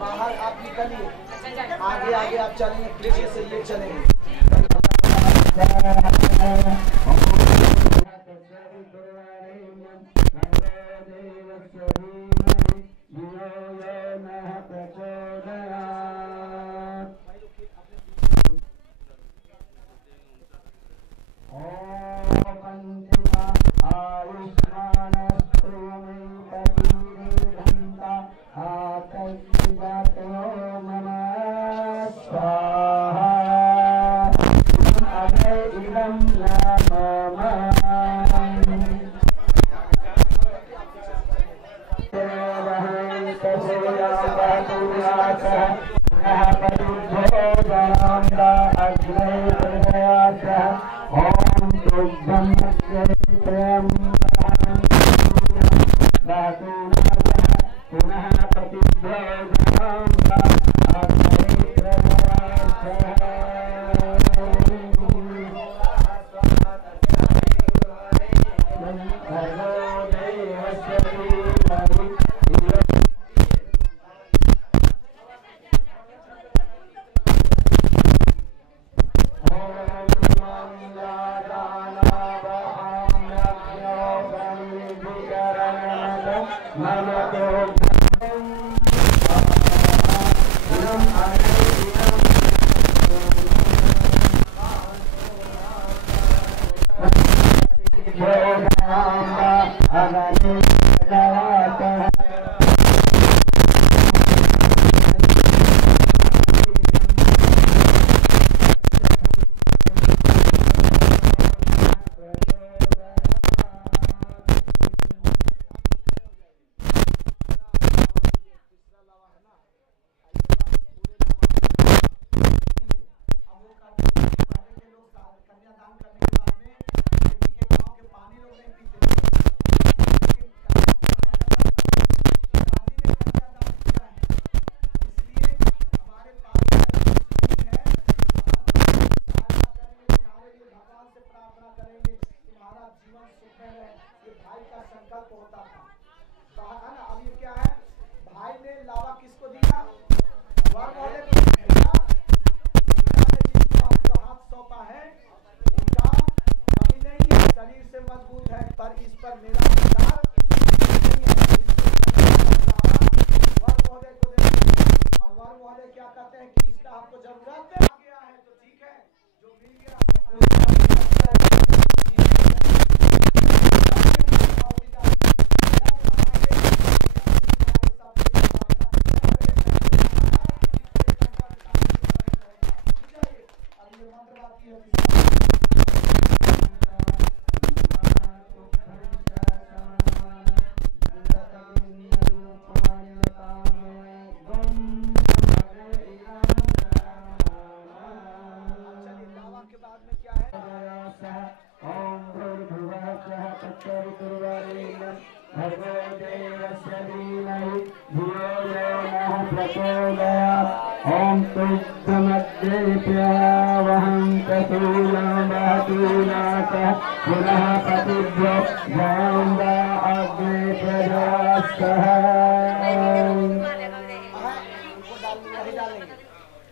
बाहर आप निकलिए, आगे आगे आप चलेंगे, पीछे से ये चलेंगे।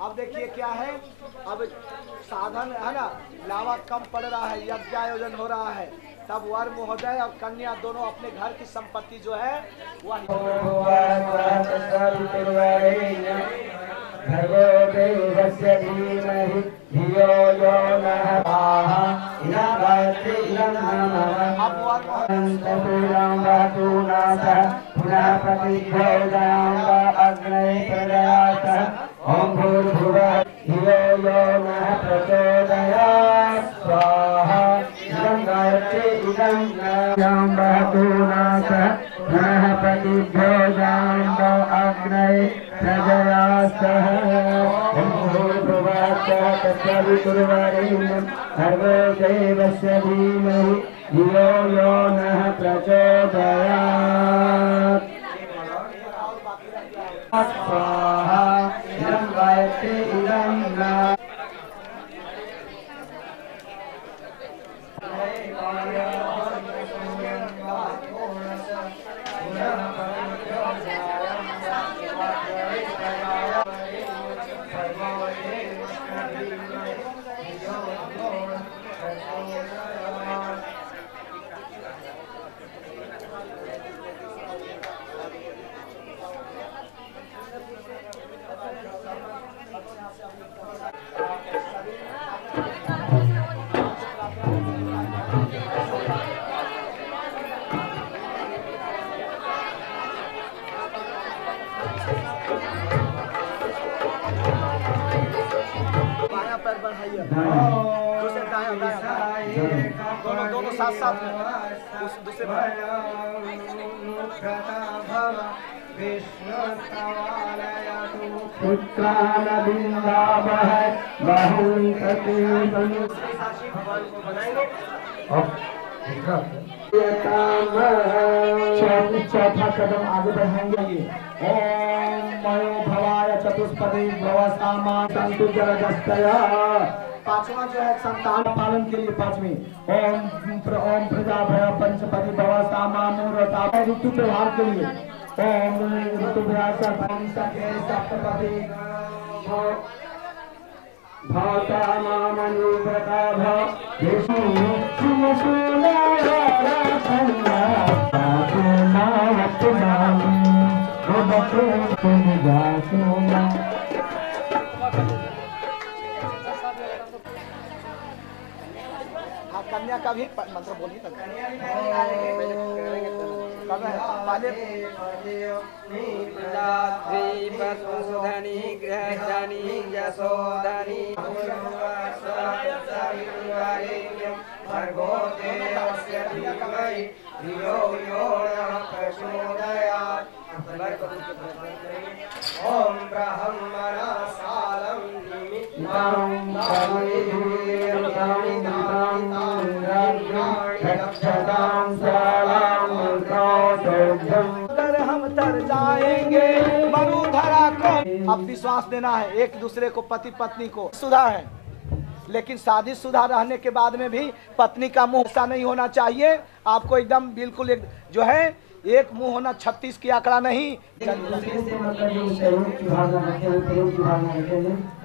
अब देखिए क्या है, अब साधन है ना, लावा कम पड़ रहा है, यज्ञ आयोजन हो रहा है, तब वर महोदय और कन्या दोनों अपने घर की संपत्ति जो है वह ओम भूर्भुवः धियो यो नः प्रचोदयात् स्वाहा इदं गायत्री इदं नाम बहतु नासः पुनः प्रतिभ्यो जाम्बो अग्नये प्रजया सह ओम भूर्भुवः स्वः तत्सवितुर्वरेण्यं भर्गो देवस्य धीमहि धियो यो नः प्रचोदयात् स्वाहा इदं गायत्री इदं नाम दूसरे दाएं दोनों साथ साथ में उस दूसरे पुत्रानबिंदावह बहुंसते तनु चौथा कदम आगे बढ़ाएंगे। ओम मयो भवाय चतुष्पदी भवसामा संतु जलदस्तया। पांचवा जो है संतान पालन के लिए पांचवी ओम प्रजा भय पंचपदी भवसामा मूर्ता। ऋतु त्योहार के लिए ओम ऋतु सप्तपदी भाता मामनुव्रता भव कन्या का भी मंत्र बोलिए वसुधनी गृहधनी यशोधनी भर्गो देवस्य धीमहि धियो यो नः प्रचोदयात्। ओम ब्रह्मणा सालं निमित्तं हम तर जाएंगे मरुधरा को। अब विश्वास देना है एक दूसरे को, पति पत्नी को। सुधा है लेकिन शादीशुदा रहने के बाद में भी पत्नी का मुंह ऐसा नहीं होना चाहिए। आपको एकदम बिल्कुल एक जो है एक मुंह होना, 36 की आंकड़ा नहीं।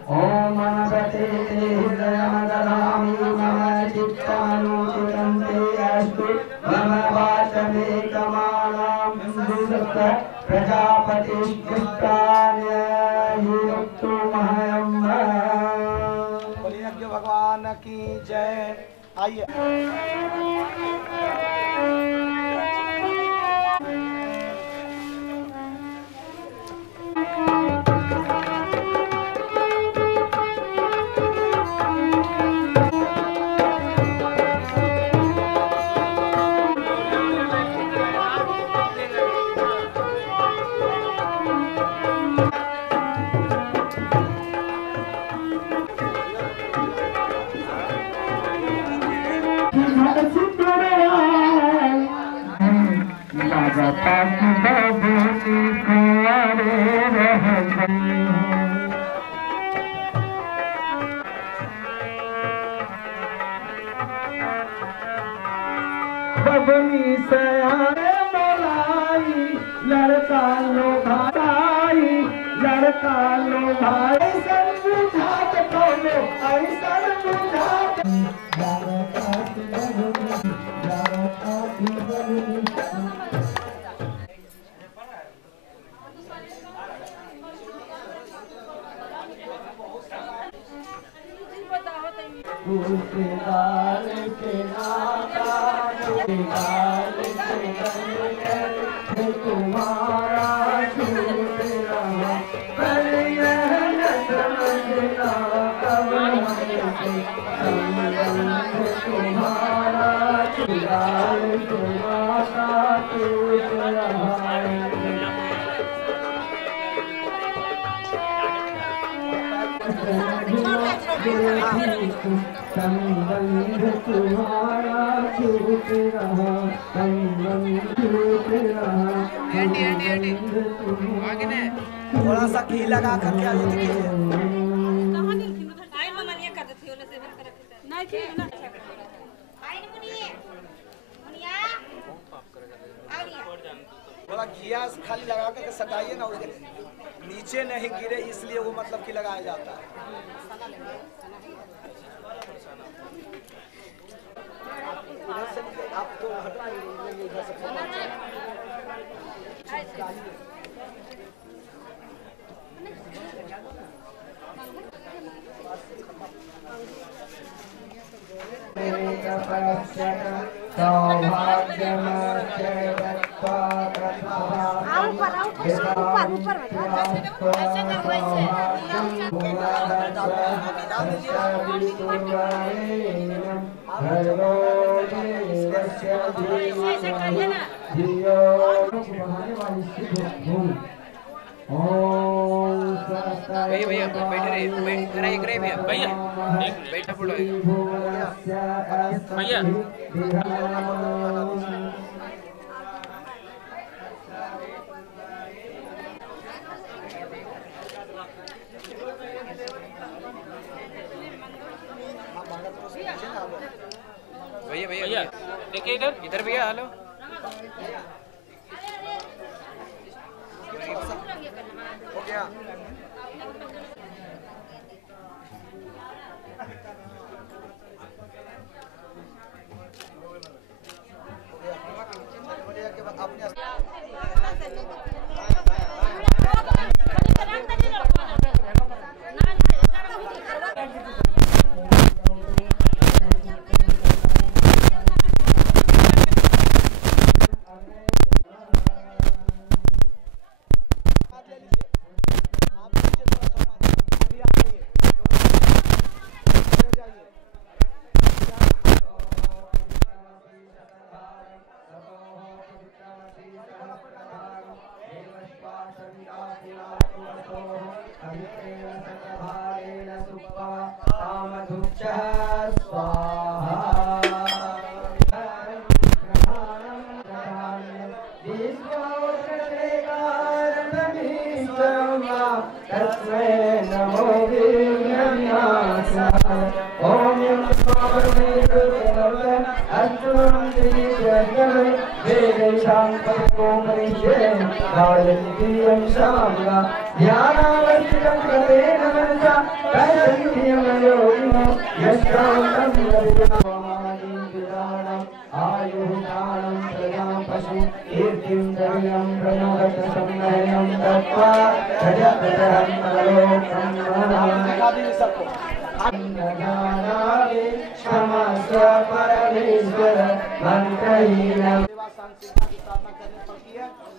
ओम मनगते हृदयं ददामि मम चित्तानुचितन्ते अस्तु मम वाचमे कमानां दुष्ट प्रजापतिष्ठितान्यहिरुक्तु महयं। बोलिए भगवान की जय। आइए बबनी सयाने बोलाई लड़का लो भाई, लड़का लो भाई। ऐसन बुझात कोनो, ऐसन बुझात तुम्हारा छूट रहा पर यह न समझना कब तुम्हारा छुड़ाल तुम्हारा टूट रहा संबंध तुम्हारा छूट रहा, संबंध छूट रहा। थोड़ा सा घी लगा करके आगे देखिए। थोड़ा घिया खाली लगा करके सटाइए ना, उसके नीचे नहीं गिरे इसलिए वो मतलब कि लगाया जाता है। आप तो हटा इधर से धियो बढ़ाने वाली सिद्ध भूमि। ओम स्वस्ताय भैया बैठे रहिए, जरा एक रहे भैया, भैया एक बैठा फोटो है भैया। भैया भैया देखिए इधर इधर भैया, हेलो हो गया।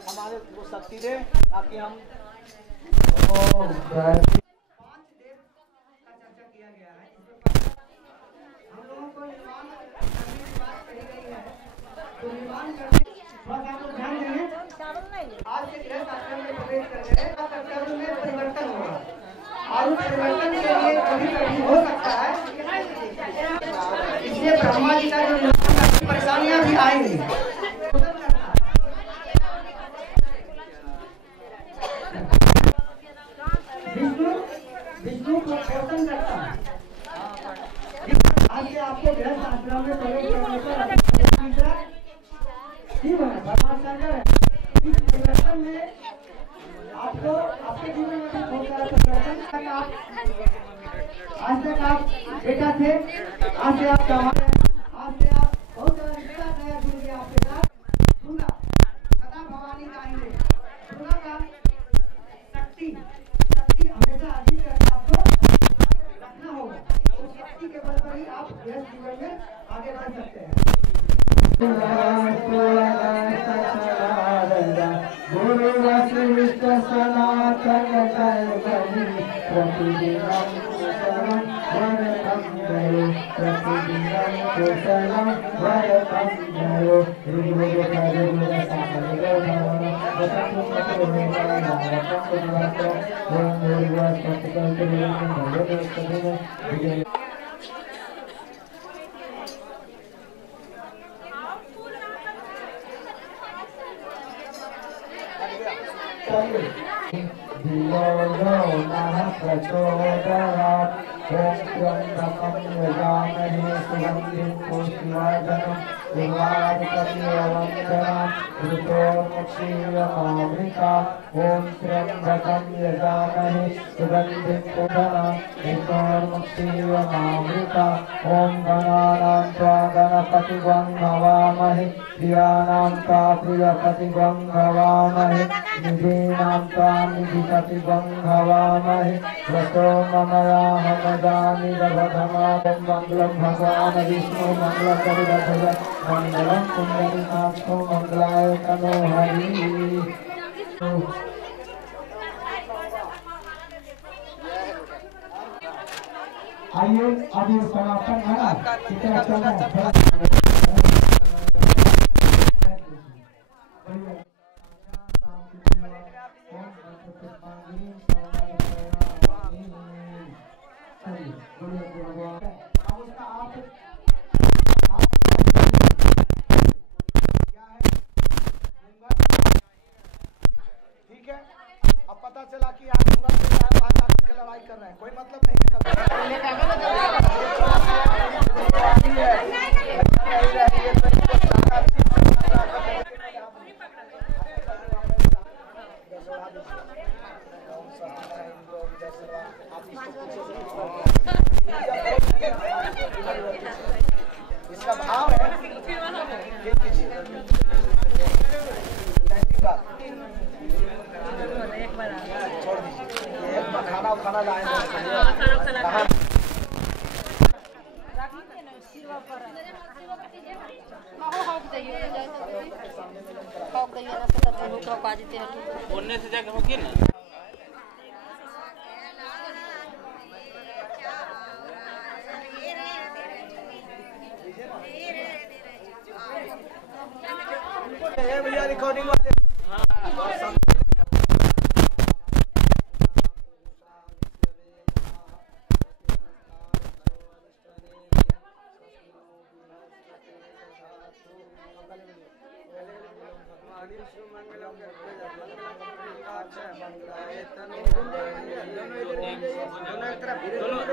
हमारे को शक्ति दे ताकि हम आज के गृहस्थ आश्रम में प्रवेश कर गए कर्तव्य में परिवर्तन होगा और उस परिवर्तन के लिए कभी कभी हो सकता है, इसलिए ब्रह्मा जी का जो परेशानियां भी आएंगी। विष्णु को पोषण करता है। आज से आपको गृहस्थ आश्रम में प्रवेश करने पर भगवान शंकर है। इस परिवर्तन में आपको आपके जीवन में भी बहुत सारा परिवर्तन। आज तक आप बेटा थे, आज से आप जवान हैं, आज से आप बहुत सारा रिश्ता नया जुड़ गया आपके साथ। सुना सदा भवानी गाएंगे, सुना का शक्ति हमेशा अजीत करके आपको रखना होगा। उस शक्ति के बल पर ही आप गृहस्थ जीवन में आगे बढ़ सकते हैं। गुरु वशिष्ठ सनातन प्रतिदिनं कुशलं वरतं दयो, प्रतिदिनं कुशलं वरतं दयो। धियो यो नः प्रचोदयात्। ॐ त्र्यम्बकं यजामहे सुगन्धिं पुष्टिवर्धनम् उर्वारुकमिव मृतोर्मुक्षीयमामृतात्। ॐ त्र्यम्बकं यजामहे सुगन्धिं पुष्टिवर्धनम् ॐ गणानां त्वा गणपतिं हवामहे, प्रियाणां त्वा प्रियपतिं हवामहे, निधीनां त्वा निधिपतिं हवामहे। वसो ममयाहमदानि दभधमादं मङ्गलं भगवान् विष्णु मङ्गलकरुणध्वज मङ्गलं पुण्डरीकाक्षो मङ्गलाय तनो हरि। आइए अभी समापन है ना, कितना चल रहा है। इसका भाव है छोड़ दीजिए, खाना लाए बोलने से जाके होगी ना। भैया रिकॉर्डिंग वाले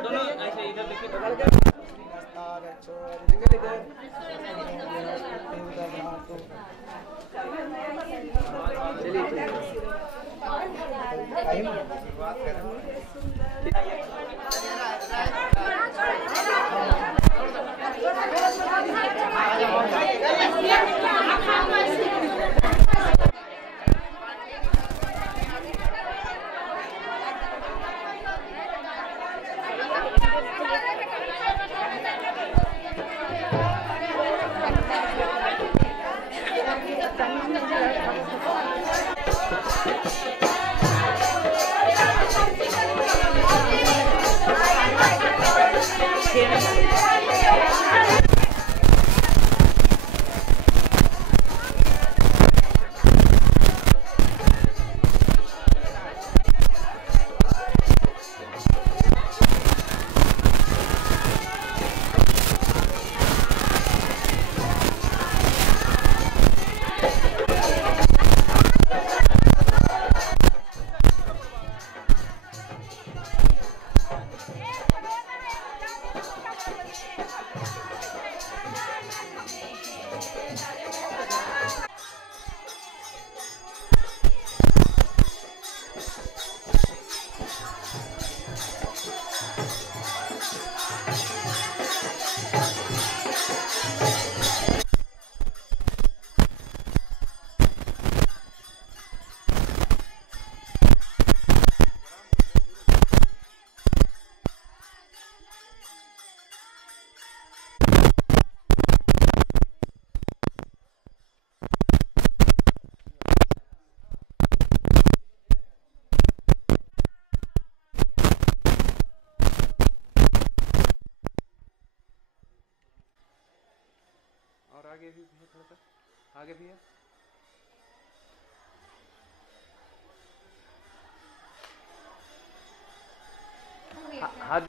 दोनों ऐसे इधर देखिए। और आगे भी है, थोड़ा सा आगे भी है। हाथ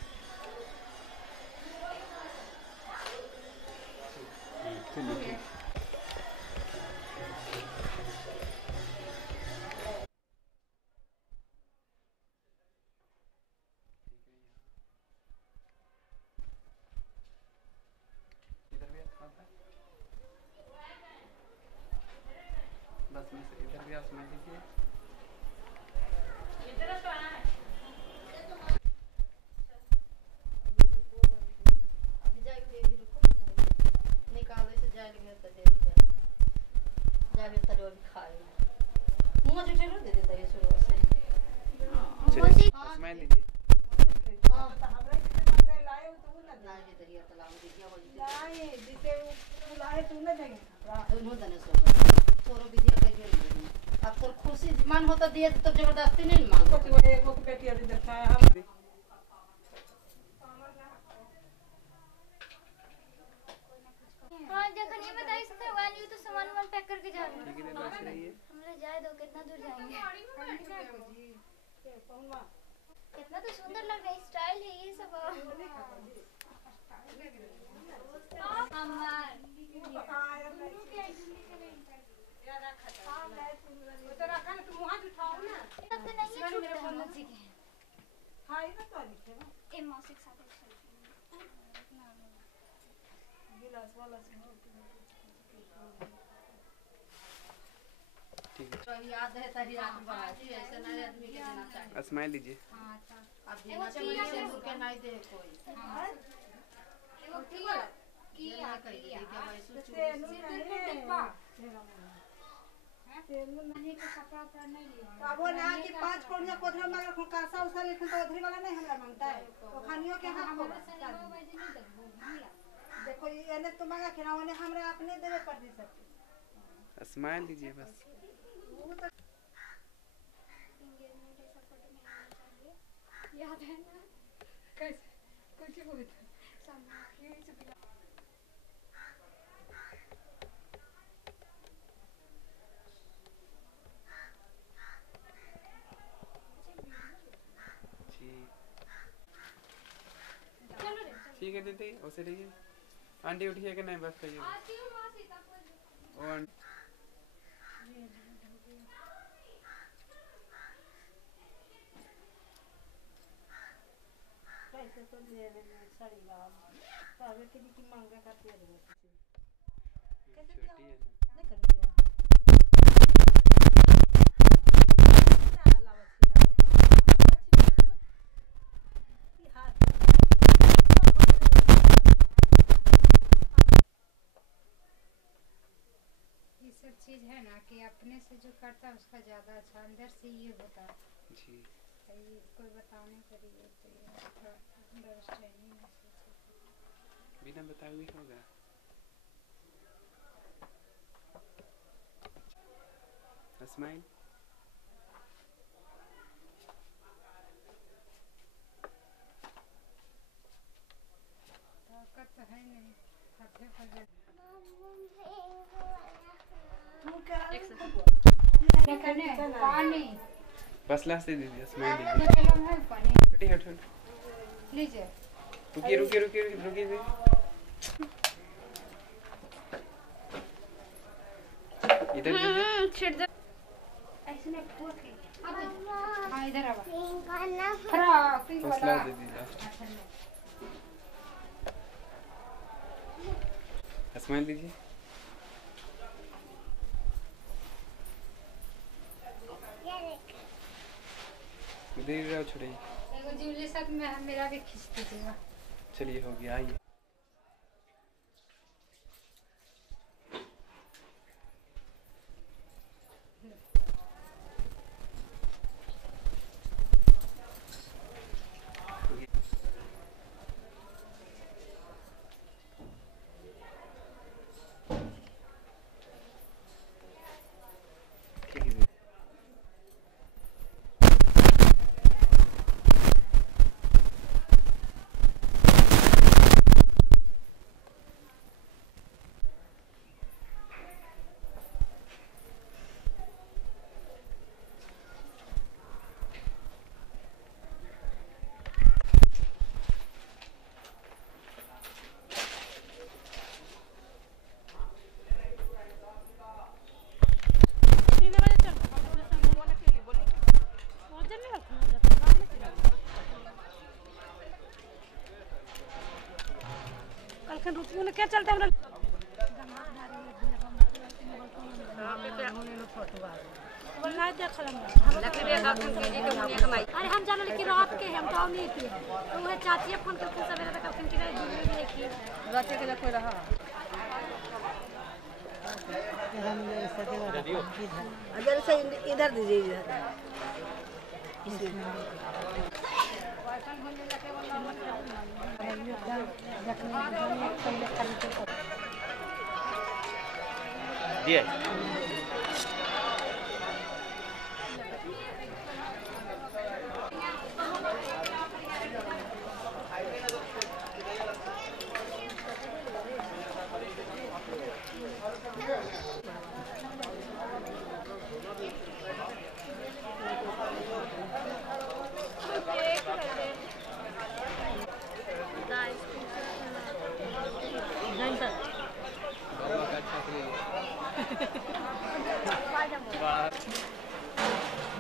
बस में से इधर भी आप समझ लीजिए। स्माइल दीजिए। अब तो खुशी मन होता दिए तो जबरदस्ती नहीं मांगो। हाँ जखन ये बताइए तो वाली तो सामान वामान पैक करके जा रहे ठीक है, बस रहिए। हमले जाए दो कितना दूर जाएंगे। कितना तो सुंदर लग रहा है, स्टाइल है ये सब। हमार तब तो नहीं है छूटता हम जी के। हां ये तो लिखे ना ए मौसिक साथ गिलास वाला ठीक है, तो याद है तभी रात बड़ा ऐसे नए आदमी के देना चाहिए। स्माइल दीजिए। हां अब बिना चमड़ी से रुके नहीं दे कोई एगो किया किया मने के कपड़ा उपड़ा नहीं लिया अब वो ना कि 5 कोड़िया कोथरा मांगे रखो कासा उसा लेकिन तो उधरी वाला नहीं हमरा मांगता है तो खानियों के हाथ होगा देखो ये ने तो मांगा के ना उन्हें हमरा अपने देवे पड़ दी सकते स्माइल दीजिए बस वो तो एंगेजमेंट ऐसा फोटो में आना चाहिए याद है ना कैसे कैसे हुआ था सामने ये सब ठीक है दीदी उसे रहिए आंटी उठिए कि नहीं बस कहिए ओ आंटी कैसे तो ले साड़ी लाओ तबे के की मांगा करते हैं कैसे छोटी है नहीं कर दिया सब चीज है ना कि अपने से जो करता है उसका ज्यादा अच्छा अंदर से ये होता है जी ये कोई बताने के लिए तो ये थोड़ा अंडरस्टैंडिंग बिना बताए हुए होगा स्माइल ताकत तो है नहीं हाथे पर पानी बस लास्ट दे दीजिए स्माइल दीजिए पानी हटी हट लीजिए रुकिए रुकिए रुकिए रुकिए इधर छिड़ दे ऐसे में पूछ के हां इधर आवा फ्रॉक पिंक बस वाला लास्ट दे दीजिए स्माइल दीजिए इधर रहो छोड़िए एगो ज्वेलरी सब में मेरा भी खींच दीजिएगा चलिए हो गया आइए क्या चलता है अरे हम जाने कि रात के हम तो नहीं थे तो वो चाची फोन करके सवेरे तक अपन की दूर में देखिए बच्चे के लिए कोई रहा अगर से इधर दीजिए दिए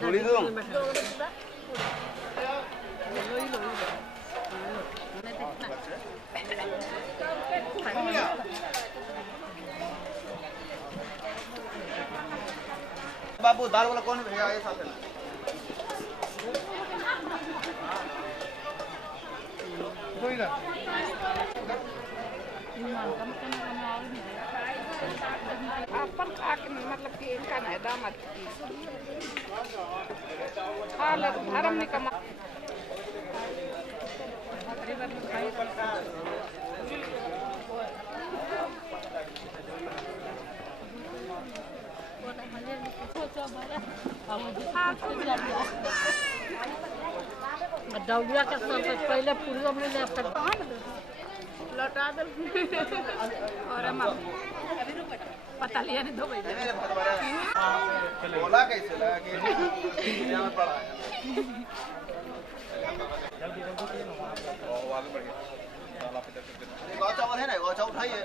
थोड़ी दूर बाबू दाल वाला कौन भेजा है साथ में अपन खा के मतलब कि इनका नहीं दामद की खा ले धर्म में कमा दौड़िया के सब पहले पूरी में ले लौटा दे और हम पता लिया नहीं दो बजे बोला कैसे लगा कि दुनिया में पड़ा है गौ चावल है ना गौ चावल उठाइए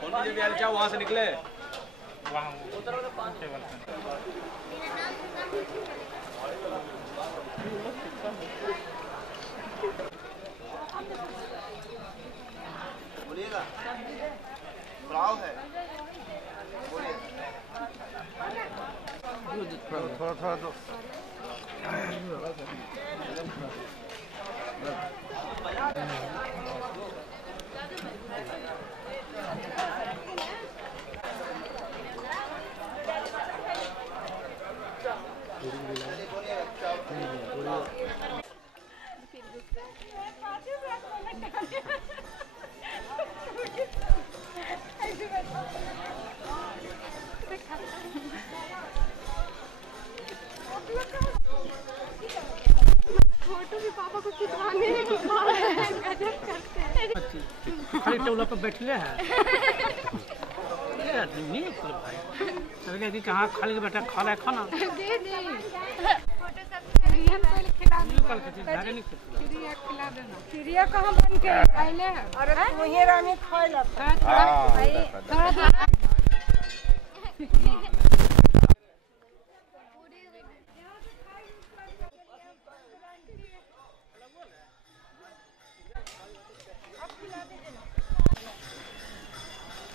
कौन सी जगह चाव वहाँ से निकले वहाँ बोलिएगा पुलाव है बोलिए थोड़ा दो फोटो भी पापा को खिंचवाने गजब करते हैं। खाली टेबल पर बैठले हैं नहीं भाई तभी कहाँ खाली बैठा खा रहा है खाना दे दे फोटो सब खिला दो कल के चीज धागे नहीं चिड़िया खिला देना चिड़िया कहाँ बन के आइले अरे तुहे रानी खाइला भाई थोड़ा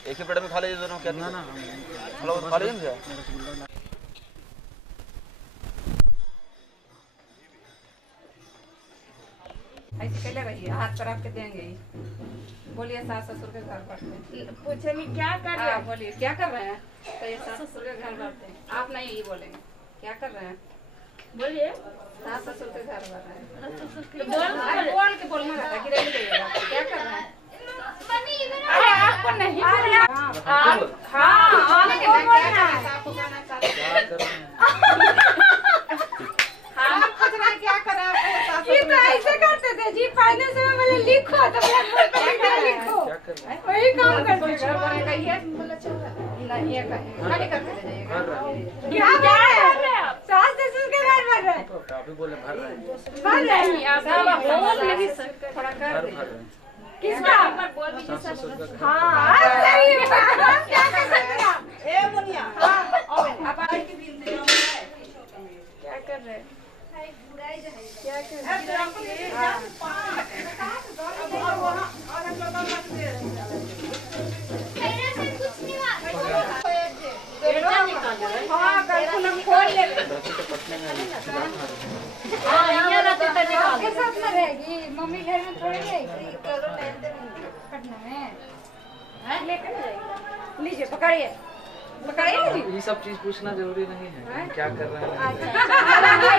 एक ही प्लेट में खा लीजिए दोनों क्या ना ना खा लीजिए क्या ऐसे कैले रहिए हाथ पर आपके देंगे बोलिए सास ससुर के घर बढ़ते पूछे नहीं क्या कर रहे हैं बोलिए क्या कर रहे हैं तो ये सास ससुर के घर बढ़ते हैं आप नहीं ये बोलेंगे क्या कर रहे हैं बोलिए सास ससुर के घर बढ़ रहे हैं बोल के बोलना रहता है कि क्या कर रहे हैं आपको नहीं हाँ क्या करें ये तो ऐसे करते थे जी पहले से मैंने लिखो तो लिखो वही काम करते थे नहीं ये खाली करके ले जाइएगा क्या कर रहे हैं आप सास ससुर के घर भर रहे हैं अभी बोले भर रहे हैं आप बोल नहीं सकते थोड़ा कर दे किसका बोल भी हाँ सही है क्या कर सकते हैं आप ए मुनिया आप आई के बिल दे क्या कर रहे हैं क्या कर रहेगी मम्मी घर में थोड़ी रहेगी पटना में लेकर जाएगी लीजिए पकड़िए पकड़िए ये सब चीज पूछना जरूरी नहीं है क्या कर रहे हैं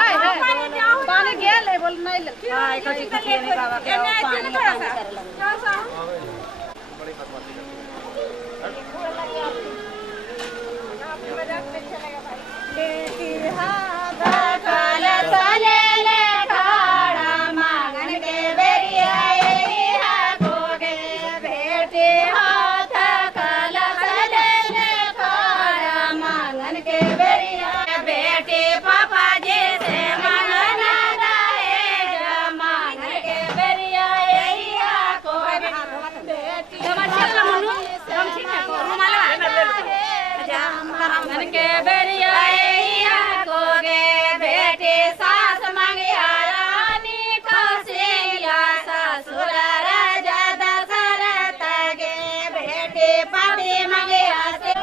पानी गेल है बोल नहीं ले हां एक चीज के नहीं बाबा के पानी बड़ी बदमाशी बेटी हादा काल साले ले खाड़ा मांगन के बेरिया एरिया कोगे बेटी हादा काल साले ले खाड़ा मांगन के बेरिया बेटी पापा जी से मांगना दाए मांगन के बेरिया एरिया कोगे बेटी चल मनु हम ठीक है रुमाला मांगन के बेरिया एरिया कोगे बेटी सास मांगिया रानी कौशल्या ससुर राजा दशरथ गे बेटी पति मांगिया से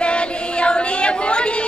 देली